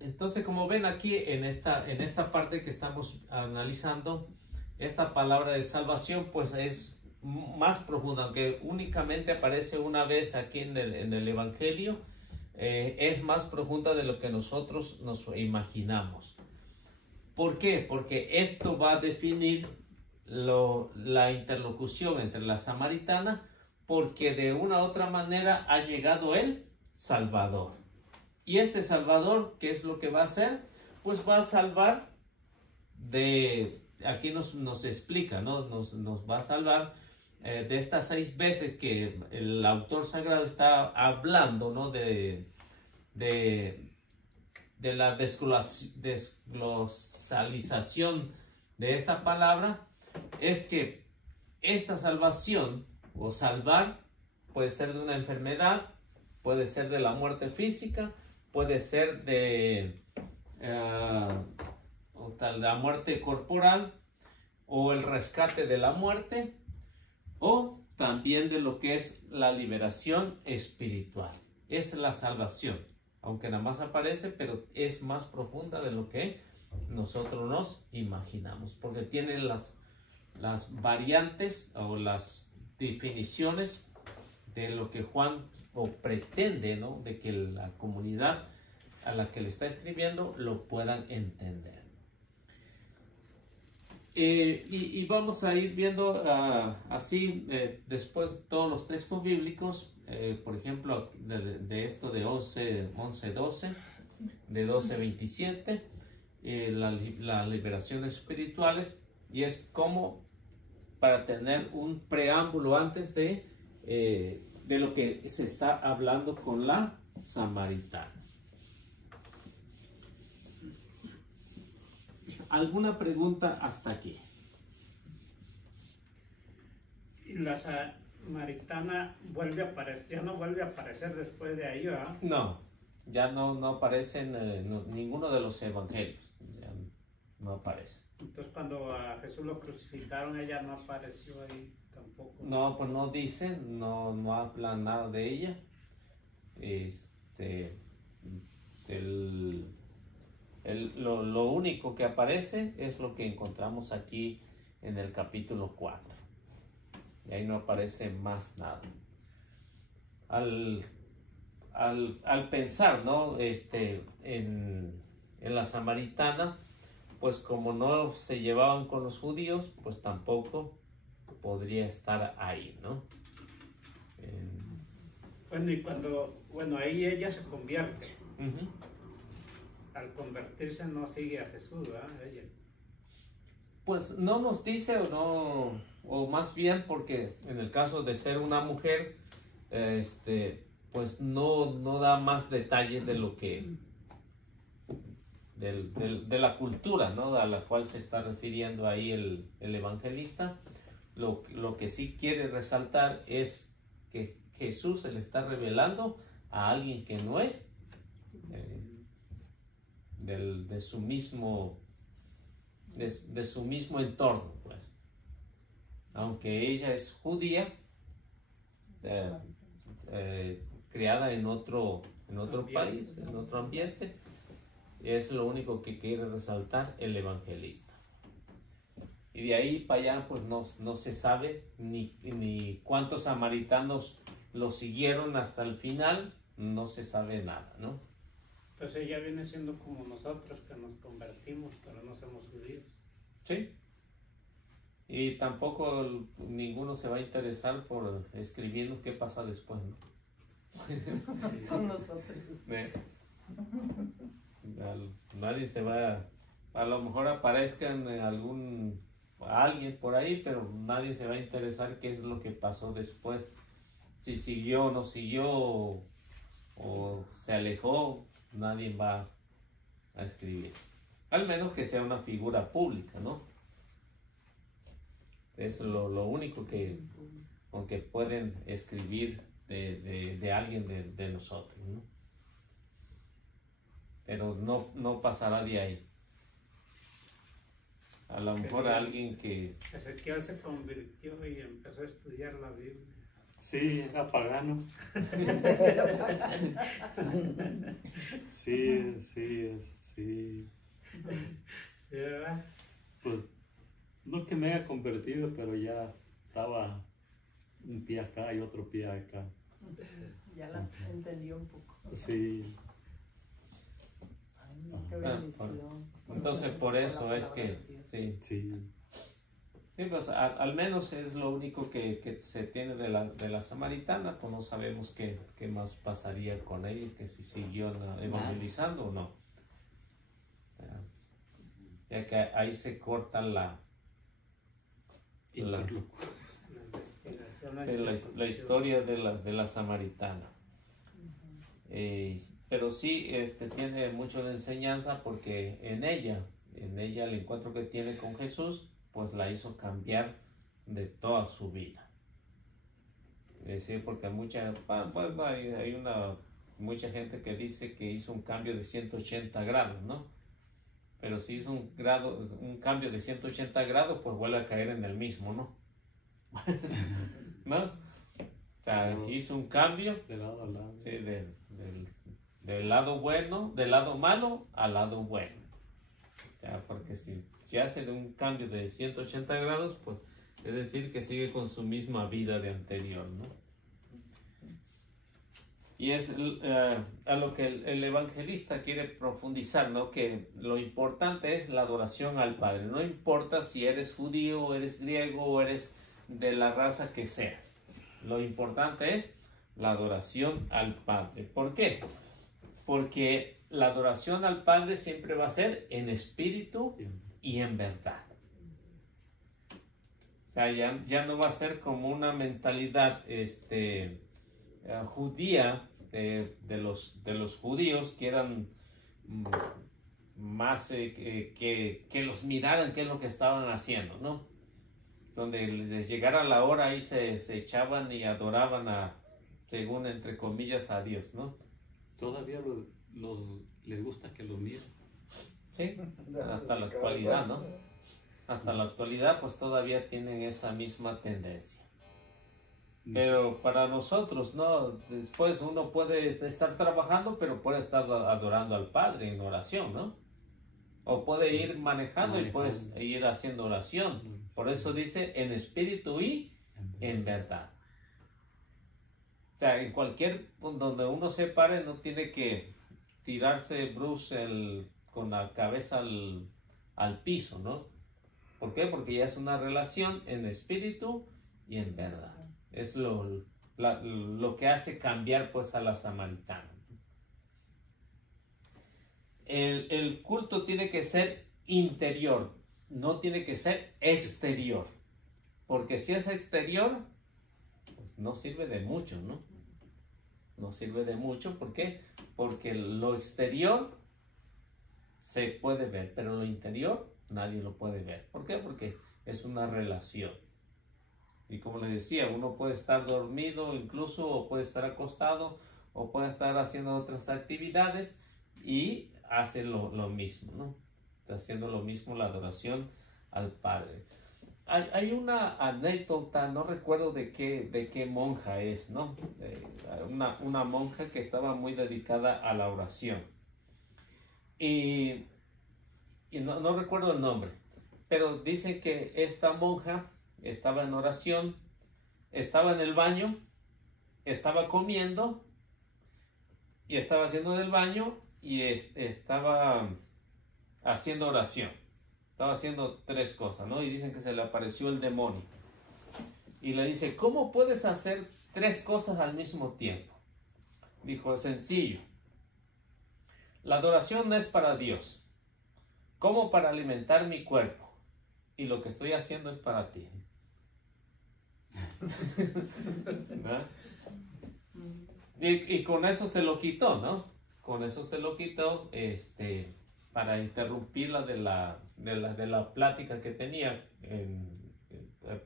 Entonces, como ven aquí en esta parte que estamos analizando, esta palabra de salvación pues es más profunda, aunque únicamente aparece una vez aquí en el Evangelio, es más profunda de lo que nosotros nos imaginamos. ¿Por qué? Porque esto va a definir la interlocución entre la samaritana, porque de una u otra manera ha llegado el Salvador. Y este Salvador, ¿qué es lo que va a hacer? Pues va a salvar aquí nos explica, ¿no? Nos va a salvar de estas 6 veces que el autor sagrado está hablando, ¿no? De la desglosalización de esta palabra. Es que esta salvación o salvar puede ser de una enfermedad, puede ser de la muerte física, puede ser de la muerte corporal o el rescate de la muerte, o también de lo que es la liberación espiritual. Es la salvación, aunque nada más aparece, pero es más profunda de lo que nosotros nos imaginamos, porque tiene las variantes o las definiciones de lo que Juan pretende, ¿no? De que la comunidad a la que le está escribiendo lo puedan entender. Y vamos a ir viendo así después todos los textos bíblicos, por ejemplo de esto de 11:12, de 12:27, la liberación espirituales, y es como para tener un preámbulo antes de lo que se está hablando con la samaritana. ¿Alguna pregunta hasta aquí? Y la samaritana vuelve a aparecer, ya no vuelve a aparecer después de ahí, ¿verdad? No, ya no aparece en ninguno de los evangelios, ya no aparece. Entonces cuando a Jesús lo crucificaron, ella no apareció ahí tampoco. No, pues no dice, no habla nada de ella. Lo único que aparece es lo que encontramos aquí en el capítulo 4. Y ahí no aparece más nada. Al pensar, ¿no? En la samaritana, pues como no se llevaban con los judíos, pues tampoco podría estar ahí, ¿no? Bueno, y cuando ahí ella se convierte. Uh-huh. Al convertirse no sigue a Jesús, ¿verdad? Ella. Pues no nos dice o más bien porque en el caso de ser una mujer, pues no da más detalles de lo que de la cultura, ¿no? A la cual se está refiriendo ahí el evangelista. Lo que sí quiere resaltar es que Jesús se le está revelando a alguien que no es de su mismo entorno, pues. Aunque ella es judía, criada en otro país, en otro ambiente, es lo único que quiere resaltar el evangelista. Y de ahí para allá pues no se sabe ni cuántos samaritanos lo siguieron hasta el final, no se sabe nada, ¿no? Entonces ella viene siendo como nosotros que nos convertimos, pero no somos judíos. Sí. Y tampoco ninguno se va a interesar por escribiendo qué pasa después, ¿no? Con nosotros. Nadie se va a lo mejor aparezcan alguien por ahí, pero nadie se va a interesar qué es lo que pasó después, si siguió o no siguió o se alejó. Nadie va a escribir, al menos que sea una figura pública, ¿no? Es lo único aunque pueden escribir de alguien de nosotros, ¿no? Pero no pasará de ahí. A lo mejor alguien que... Ezequiel se convirtió y empezó a estudiar la Biblia. Sí, era pagano. Sí. Sí, ¿verdad? Pues no que me haya convertido, pero ya estaba un pie acá y otro pie acá. Ya la entendió un poco. Sí. Ay, qué bendición. Entonces por eso es que... Sí. Sí, pues al menos es lo único que se tiene de la samaritana, pues no sabemos qué más pasaría con ella, que si siguió evangelizando o no. Ya que ahí se corta la historia de la samaritana. Pero sí tiene mucho de enseñanza porque en ella el encuentro que tiene con Jesús pues la hizo cambiar de toda su vida. Es decir, porque hay mucha gente que dice que hizo un cambio de 180 grados, ¿no? Pero si hizo un cambio de 180 grados, pues vuelve a caer en el mismo, ¿no? ¿No? O sea, hizo un cambio de lado a lado. Sí, del lado bueno, del lado malo al lado bueno. O sea, porque si hace un cambio de 180 grados, pues es decir que sigue con su misma vida de anterior, ¿no? Y es a lo que el evangelista quiere profundizar, ¿no? Que lo importante es la adoración al Padre. No importa si eres judío, o eres griego, o eres de la raza que sea. Lo importante es la adoración al Padre. ¿Por qué? Porque la adoración al Padre siempre va a ser en espíritu y en verdad. O sea, ya no va a ser como una mentalidad judía de los judíos que eran más que los miraran qué es lo que estaban haciendo, ¿no? Donde les llegara la hora ahí se echaban y adoraban según entre comillas a Dios, ¿no? Todavía les gusta que los miren. Sí, hasta la actualidad, ¿no? Hasta la actualidad pues todavía tienen esa misma tendencia. Pero para nosotros, ¿no? Después uno puede estar trabajando, pero puede estar adorando al Padre en oración, ¿no? O puede ir manejando y puedes ir haciendo oración. Por eso dice en espíritu y en verdad. O sea, en cualquier donde uno se pare no tiene que tirarse Bruce con la cabeza al piso, ¿no? ¿Por qué? Porque ya es una relación en espíritu y en verdad. Es lo que hace cambiar pues a la samaritana. El culto tiene que ser interior, no tiene que ser exterior. Porque si es exterior, pues no sirve de mucho, ¿no? No sirve de mucho. ¿Por qué? Porque lo exterior se puede ver, pero lo interior nadie lo puede ver. ¿Por qué? Porque es una relación. Y como les decía, uno puede estar dormido incluso, o puede estar acostado, o puede estar haciendo otras actividades y hace lo mismo, ¿no? Está haciendo lo mismo la adoración al Padre. Hay una anécdota, no recuerdo de qué monja es, ¿no? Una monja que estaba muy dedicada a la oración. Y no recuerdo el nombre, pero dice que esta monja estaba en oración, estaba en el baño, estaba comiendo y estaba haciendo del baño y estaba haciendo oración. Estaba haciendo tres cosas, ¿no? Y dicen que se le apareció el demonio. Y le dice, ¿cómo puedes hacer tres cosas al mismo tiempo? Dijo, sencillo. La adoración no es para Dios, como para alimentar mi cuerpo. Y lo que estoy haciendo es para ti. Y con eso se lo quitó, ¿no? Con eso se lo quitó, para interrumpirla de la plática que tenía,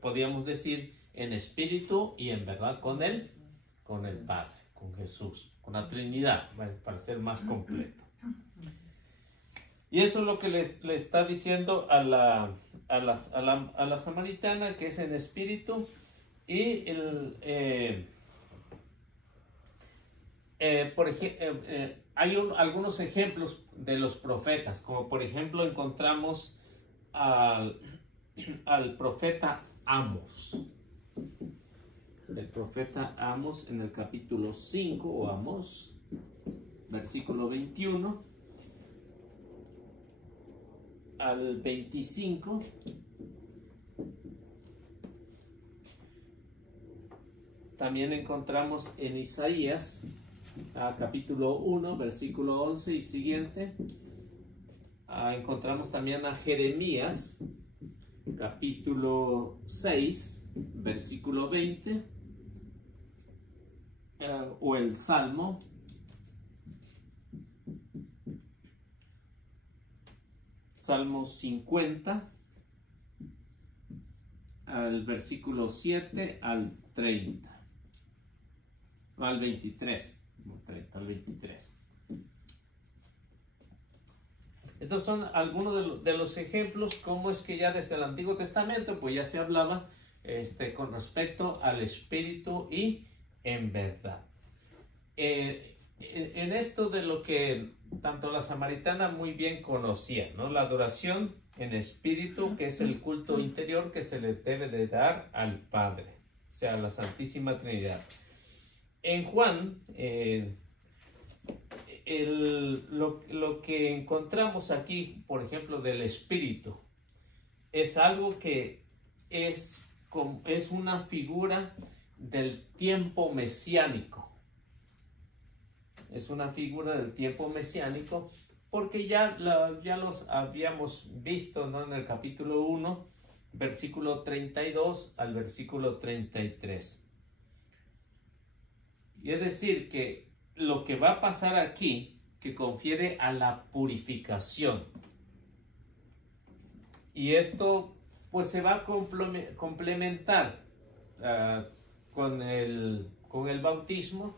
podríamos decir, en espíritu y en verdad con el Padre, con Jesús, con la Trinidad, para ser más completo. Y eso es lo que le está diciendo a la samaritana, que es en espíritu. Y hay algunos ejemplos de los profetas, como por ejemplo encontramos al profeta Amos. El profeta Amos en el capítulo 5, o Amos, versículo 21 al 25. También encontramos en Isaías, capítulo 1, versículo 11 y siguiente. Encontramos también a Jeremías, capítulo 6, versículo 20. O el Salmo. Salmo 50, al versículo 7 al 30. Al 23, al 23. Estos son algunos de los ejemplos, cómo es que ya desde el Antiguo Testamento pues ya se hablaba con respecto al Espíritu y en verdad. En esto de lo que tanto la samaritana muy bien conocía, ¿no? La adoración en espíritu, que es el culto interior que se le debe de dar al Padre, o sea, a la Santísima Trinidad. En Juan, lo que encontramos aquí, por ejemplo, del Espíritu, es algo que es una figura del tiempo mesiánico. es una figura del tiempo mesiánico, porque ya los habíamos visto, ¿no? En el capítulo 1, versículo 32 al versículo 33. Y es decir, que lo que va a pasar aquí, que confiere a la purificación. Y esto pues se va a complementar con el bautismo,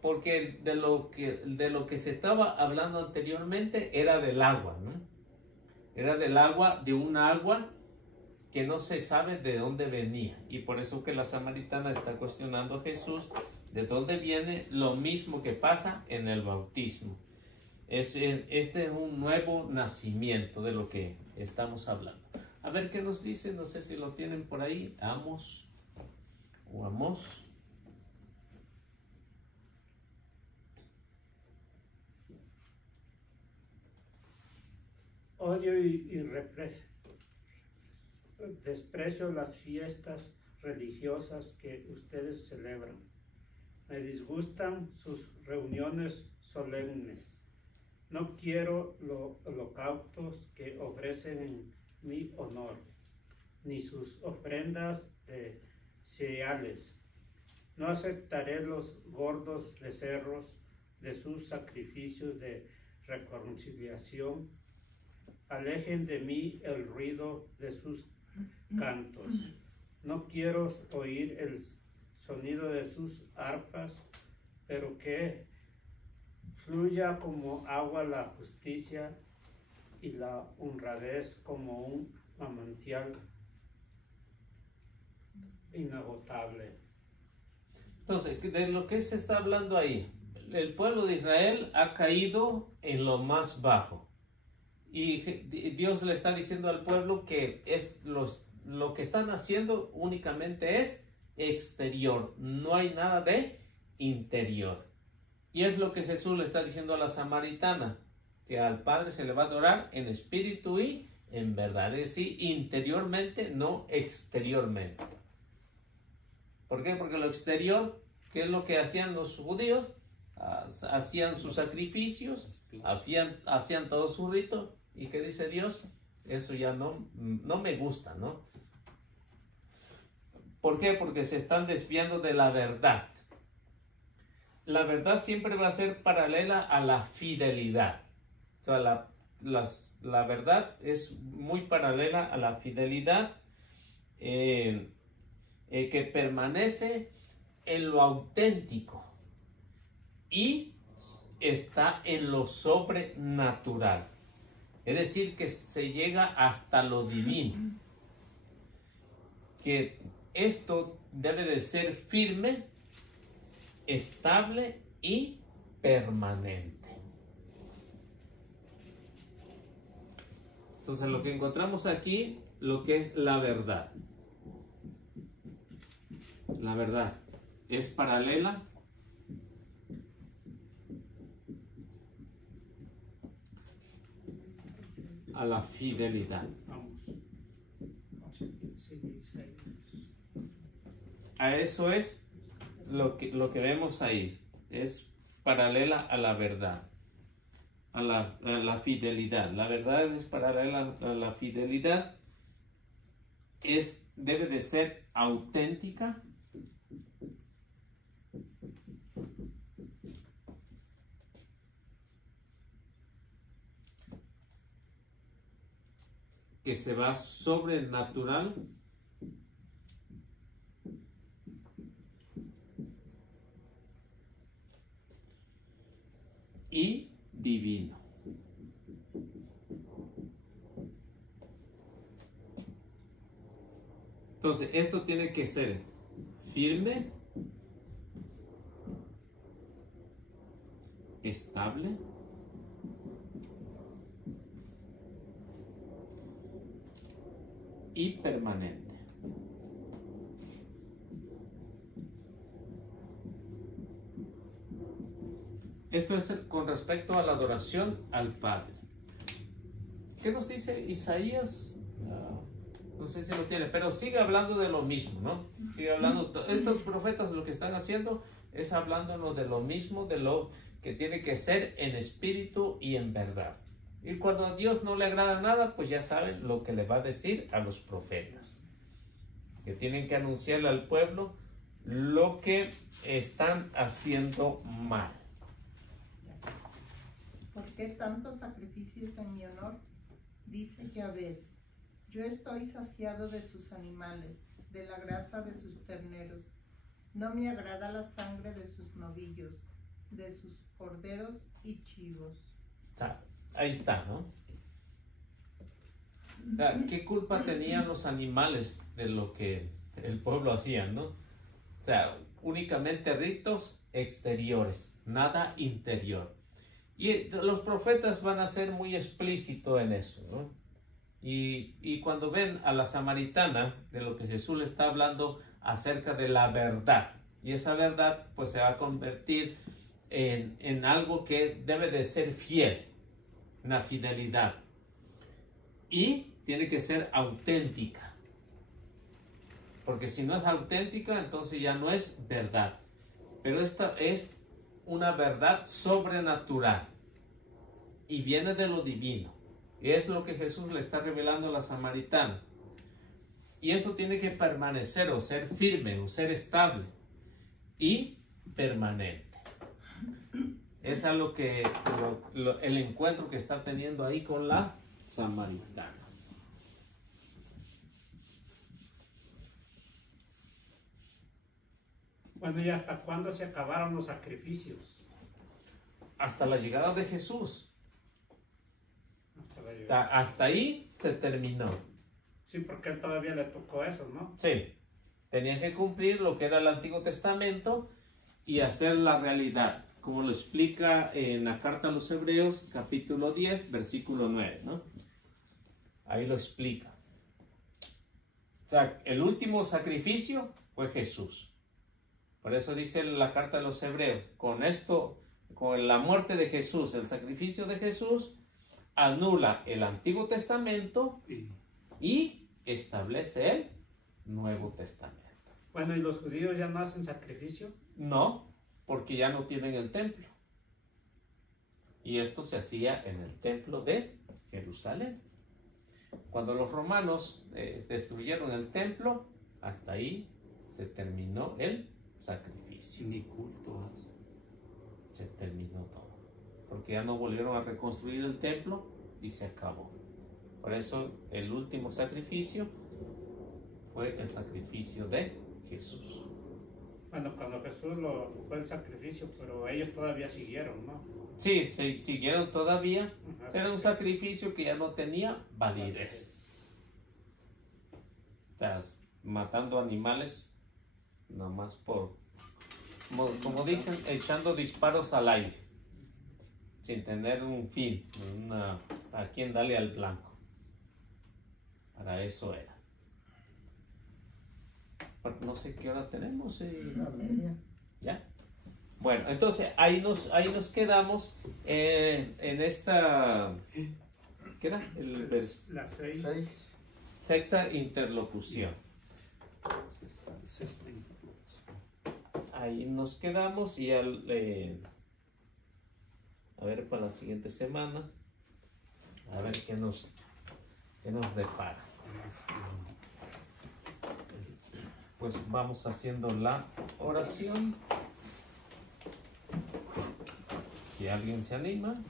porque de lo que se estaba hablando anteriormente era del agua, ¿no? Era del agua, de un agua que no se sabe de dónde venía. Y por eso que la samaritana está cuestionando a Jesús de dónde viene, lo mismo que pasa en el bautismo. Este es un nuevo nacimiento de lo que estamos hablando. A ver qué nos dice, no sé si lo tienen por ahí, Amós o Amós. Odio y desprecio las fiestas religiosas que ustedes celebran. Me disgustan sus reuniones solemnes. No quiero los holocaustos que ofrecen en mi honor, ni sus ofrendas de cereales. No aceptaré los gordos becerros de sus sacrificios de reconciliación. Alejen de mí el ruido de sus cantos. No quiero oír el sonido de sus arpas, pero que fluya como agua la justicia y la honradez como un manantial inagotable. Entonces, de lo que se está hablando ahí, el pueblo de Israel ha caído en lo más bajo. Y Dios le está diciendo al pueblo que lo que están haciendo únicamente es exterior, no hay nada de interior. Y es lo que Jesús le está diciendo a la samaritana, que al Padre se le va a adorar en espíritu y en verdad, es decir, interiormente, no exteriormente. ¿Por qué? Porque lo exterior, ¿qué es lo que hacían los judíos? Hacían sus sacrificios, hacían todo su rito. ¿Y qué dice Dios? Eso ya no me gusta, ¿no? ¿Por qué? Porque se están desviando de la verdad. La verdad siempre va a ser paralela a la fidelidad. O sea, la verdad es muy paralela a la fidelidad que permanece en lo auténtico y está en lo sobrenatural. Es decir, que se llega hasta lo divino. Que esto debe de ser firme, estable y permanente. Entonces, lo que encontramos aquí, lo que es la verdad. La verdad es paralela a la fidelidad. A eso es lo que vemos ahí. Es paralela a la verdad, a la fidelidad. La verdad es paralela a la fidelidad. Debe de ser auténtica, que se va sobrenatural y divino. Entonces, esto tiene que ser firme, estable, y permanente. Esto es con respecto a la adoración al Padre. ¿Qué nos dice Isaías? No sé si lo tiene, pero sigue hablando de lo mismo, ¿no? Sigue hablando, estos profetas lo que están haciendo es hablándonos de lo mismo, de lo que tiene que ser en espíritu y en verdad. Y cuando a Dios no le agrada nada, pues ya saben lo que le va a decir a los profetas, que tienen que anunciarle al pueblo lo que están haciendo mal. ¿Por qué tantos sacrificios en mi honor? Dice Yahvé, yo estoy saciado de sus animales, de la grasa de sus terneros. No me agrada la sangre de sus novillos, de sus corderos y chivos. Ahí está, ¿no? O sea, ¿qué culpa tenían los animales de lo que el pueblo hacía, no? O sea, únicamente ritos exteriores, nada interior. Y los profetas van a ser muy explícitos en eso, ¿no? Y cuando ven a la samaritana, de lo que Jesús le está hablando acerca de la verdad, y esa verdad pues se va a convertir en algo que debe de ser fiel, una fidelidad, y tiene que ser auténtica, porque si no es auténtica, entonces ya no es verdad. Pero esta es una verdad sobrenatural y viene de lo divino, y es lo que Jesús le está revelando a la samaritana. Y eso tiene que permanecer, o ser firme, o ser estable y permanente. Es a lo que el encuentro que está teniendo ahí con la samaritana. Bueno, ¿y hasta cuándo se acabaron los sacrificios? Hasta la llegada de Jesús. Hasta la llegada. Hasta ahí se terminó. Sí, porque él todavía le tocó eso, ¿no? Sí, tenían que cumplir lo que era el Antiguo Testamento y hacer la realidad, como lo explica en la carta a los Hebreos, capítulo 10, versículo 9, ¿no? Ahí lo explica. O sea, el último sacrificio fue Jesús. Por eso dice la carta a los Hebreos, con esto, con la muerte de Jesús, el sacrificio de Jesús, anula el Antiguo Testamento y establece el Nuevo Testamento. Bueno, ¿y los judíos ya no hacen sacrificio? No, porque ya no tienen el templo. Y esto se hacía en el templo de Jerusalén. Cuando los romanos destruyeron el templo, hasta ahí se terminó el sacrificio. Ni culto hace. Se terminó todo. Porque ya no volvieron a reconstruir el templo y se acabó. Por eso el último sacrificio fue el sacrificio de Jesús. Bueno, cuando Jesús fue el sacrificio, pero ellos todavía siguieron, ¿no? Sí, se siguieron todavía. Ajá. Era un sacrificio que ya no tenía validez. O sea, matando animales nomás por, como dicen, echando disparos al aire, sin tener un fin, a quién darle al blanco. Para eso era. Pero no sé qué hora tenemos. La media. ¿Ya? Bueno, entonces ahí nos quedamos en esta, ¿qué era? Las 6. 6. Sexta interlocución. Ahí nos quedamos y a ver para la siguiente semana, a ver qué nos depara. Pues vamos haciendo la oración. Si alguien se anima.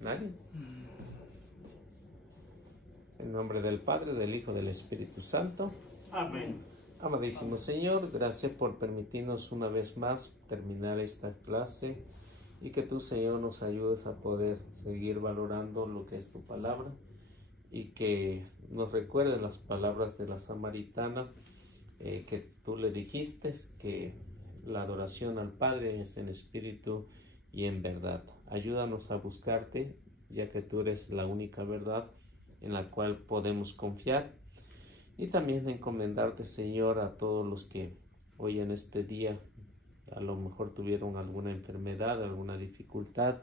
¿Nadie? En nombre del Padre, del Hijo, del Espíritu Santo. Amén. Amadísimo Señor, gracias por permitirnos una vez más terminar esta clase y que tú, Señor, nos ayudes a poder seguir valorando lo que es tu palabra y que nos recuerdes las palabras de la samaritana que tú le dijiste que la adoración al Padre es en espíritu y en verdad. Ayúdanos a buscarte, ya que tú eres la única verdad en la cual podemos confiar. Y también encomendarte, Señor, a todos los que hoy en este día a lo mejor tuvieron alguna enfermedad, alguna dificultad,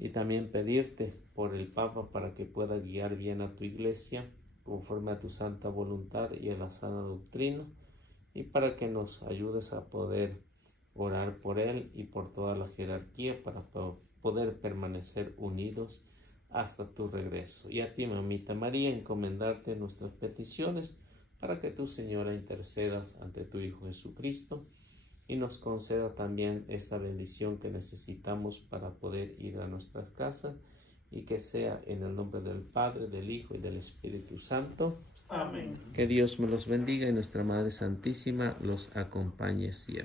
y también pedirte por el Papa para que pueda guiar bien a tu iglesia conforme a tu santa voluntad y a la sana doctrina, y para que nos ayudes a poder orar por él y por toda la jerarquía para poder permanecer unidos hasta tu regreso. Y a ti, mamita María, encomendarte nuestras peticiones para que tú, Señora, intercedas ante tu Hijo Jesucristo y nos conceda también esta bendición que necesitamos para poder ir a nuestra casa, y que sea en el nombre del Padre, del Hijo y del Espíritu Santo. Amén. Que Dios me los bendiga y nuestra Madre Santísima los acompañe siempre.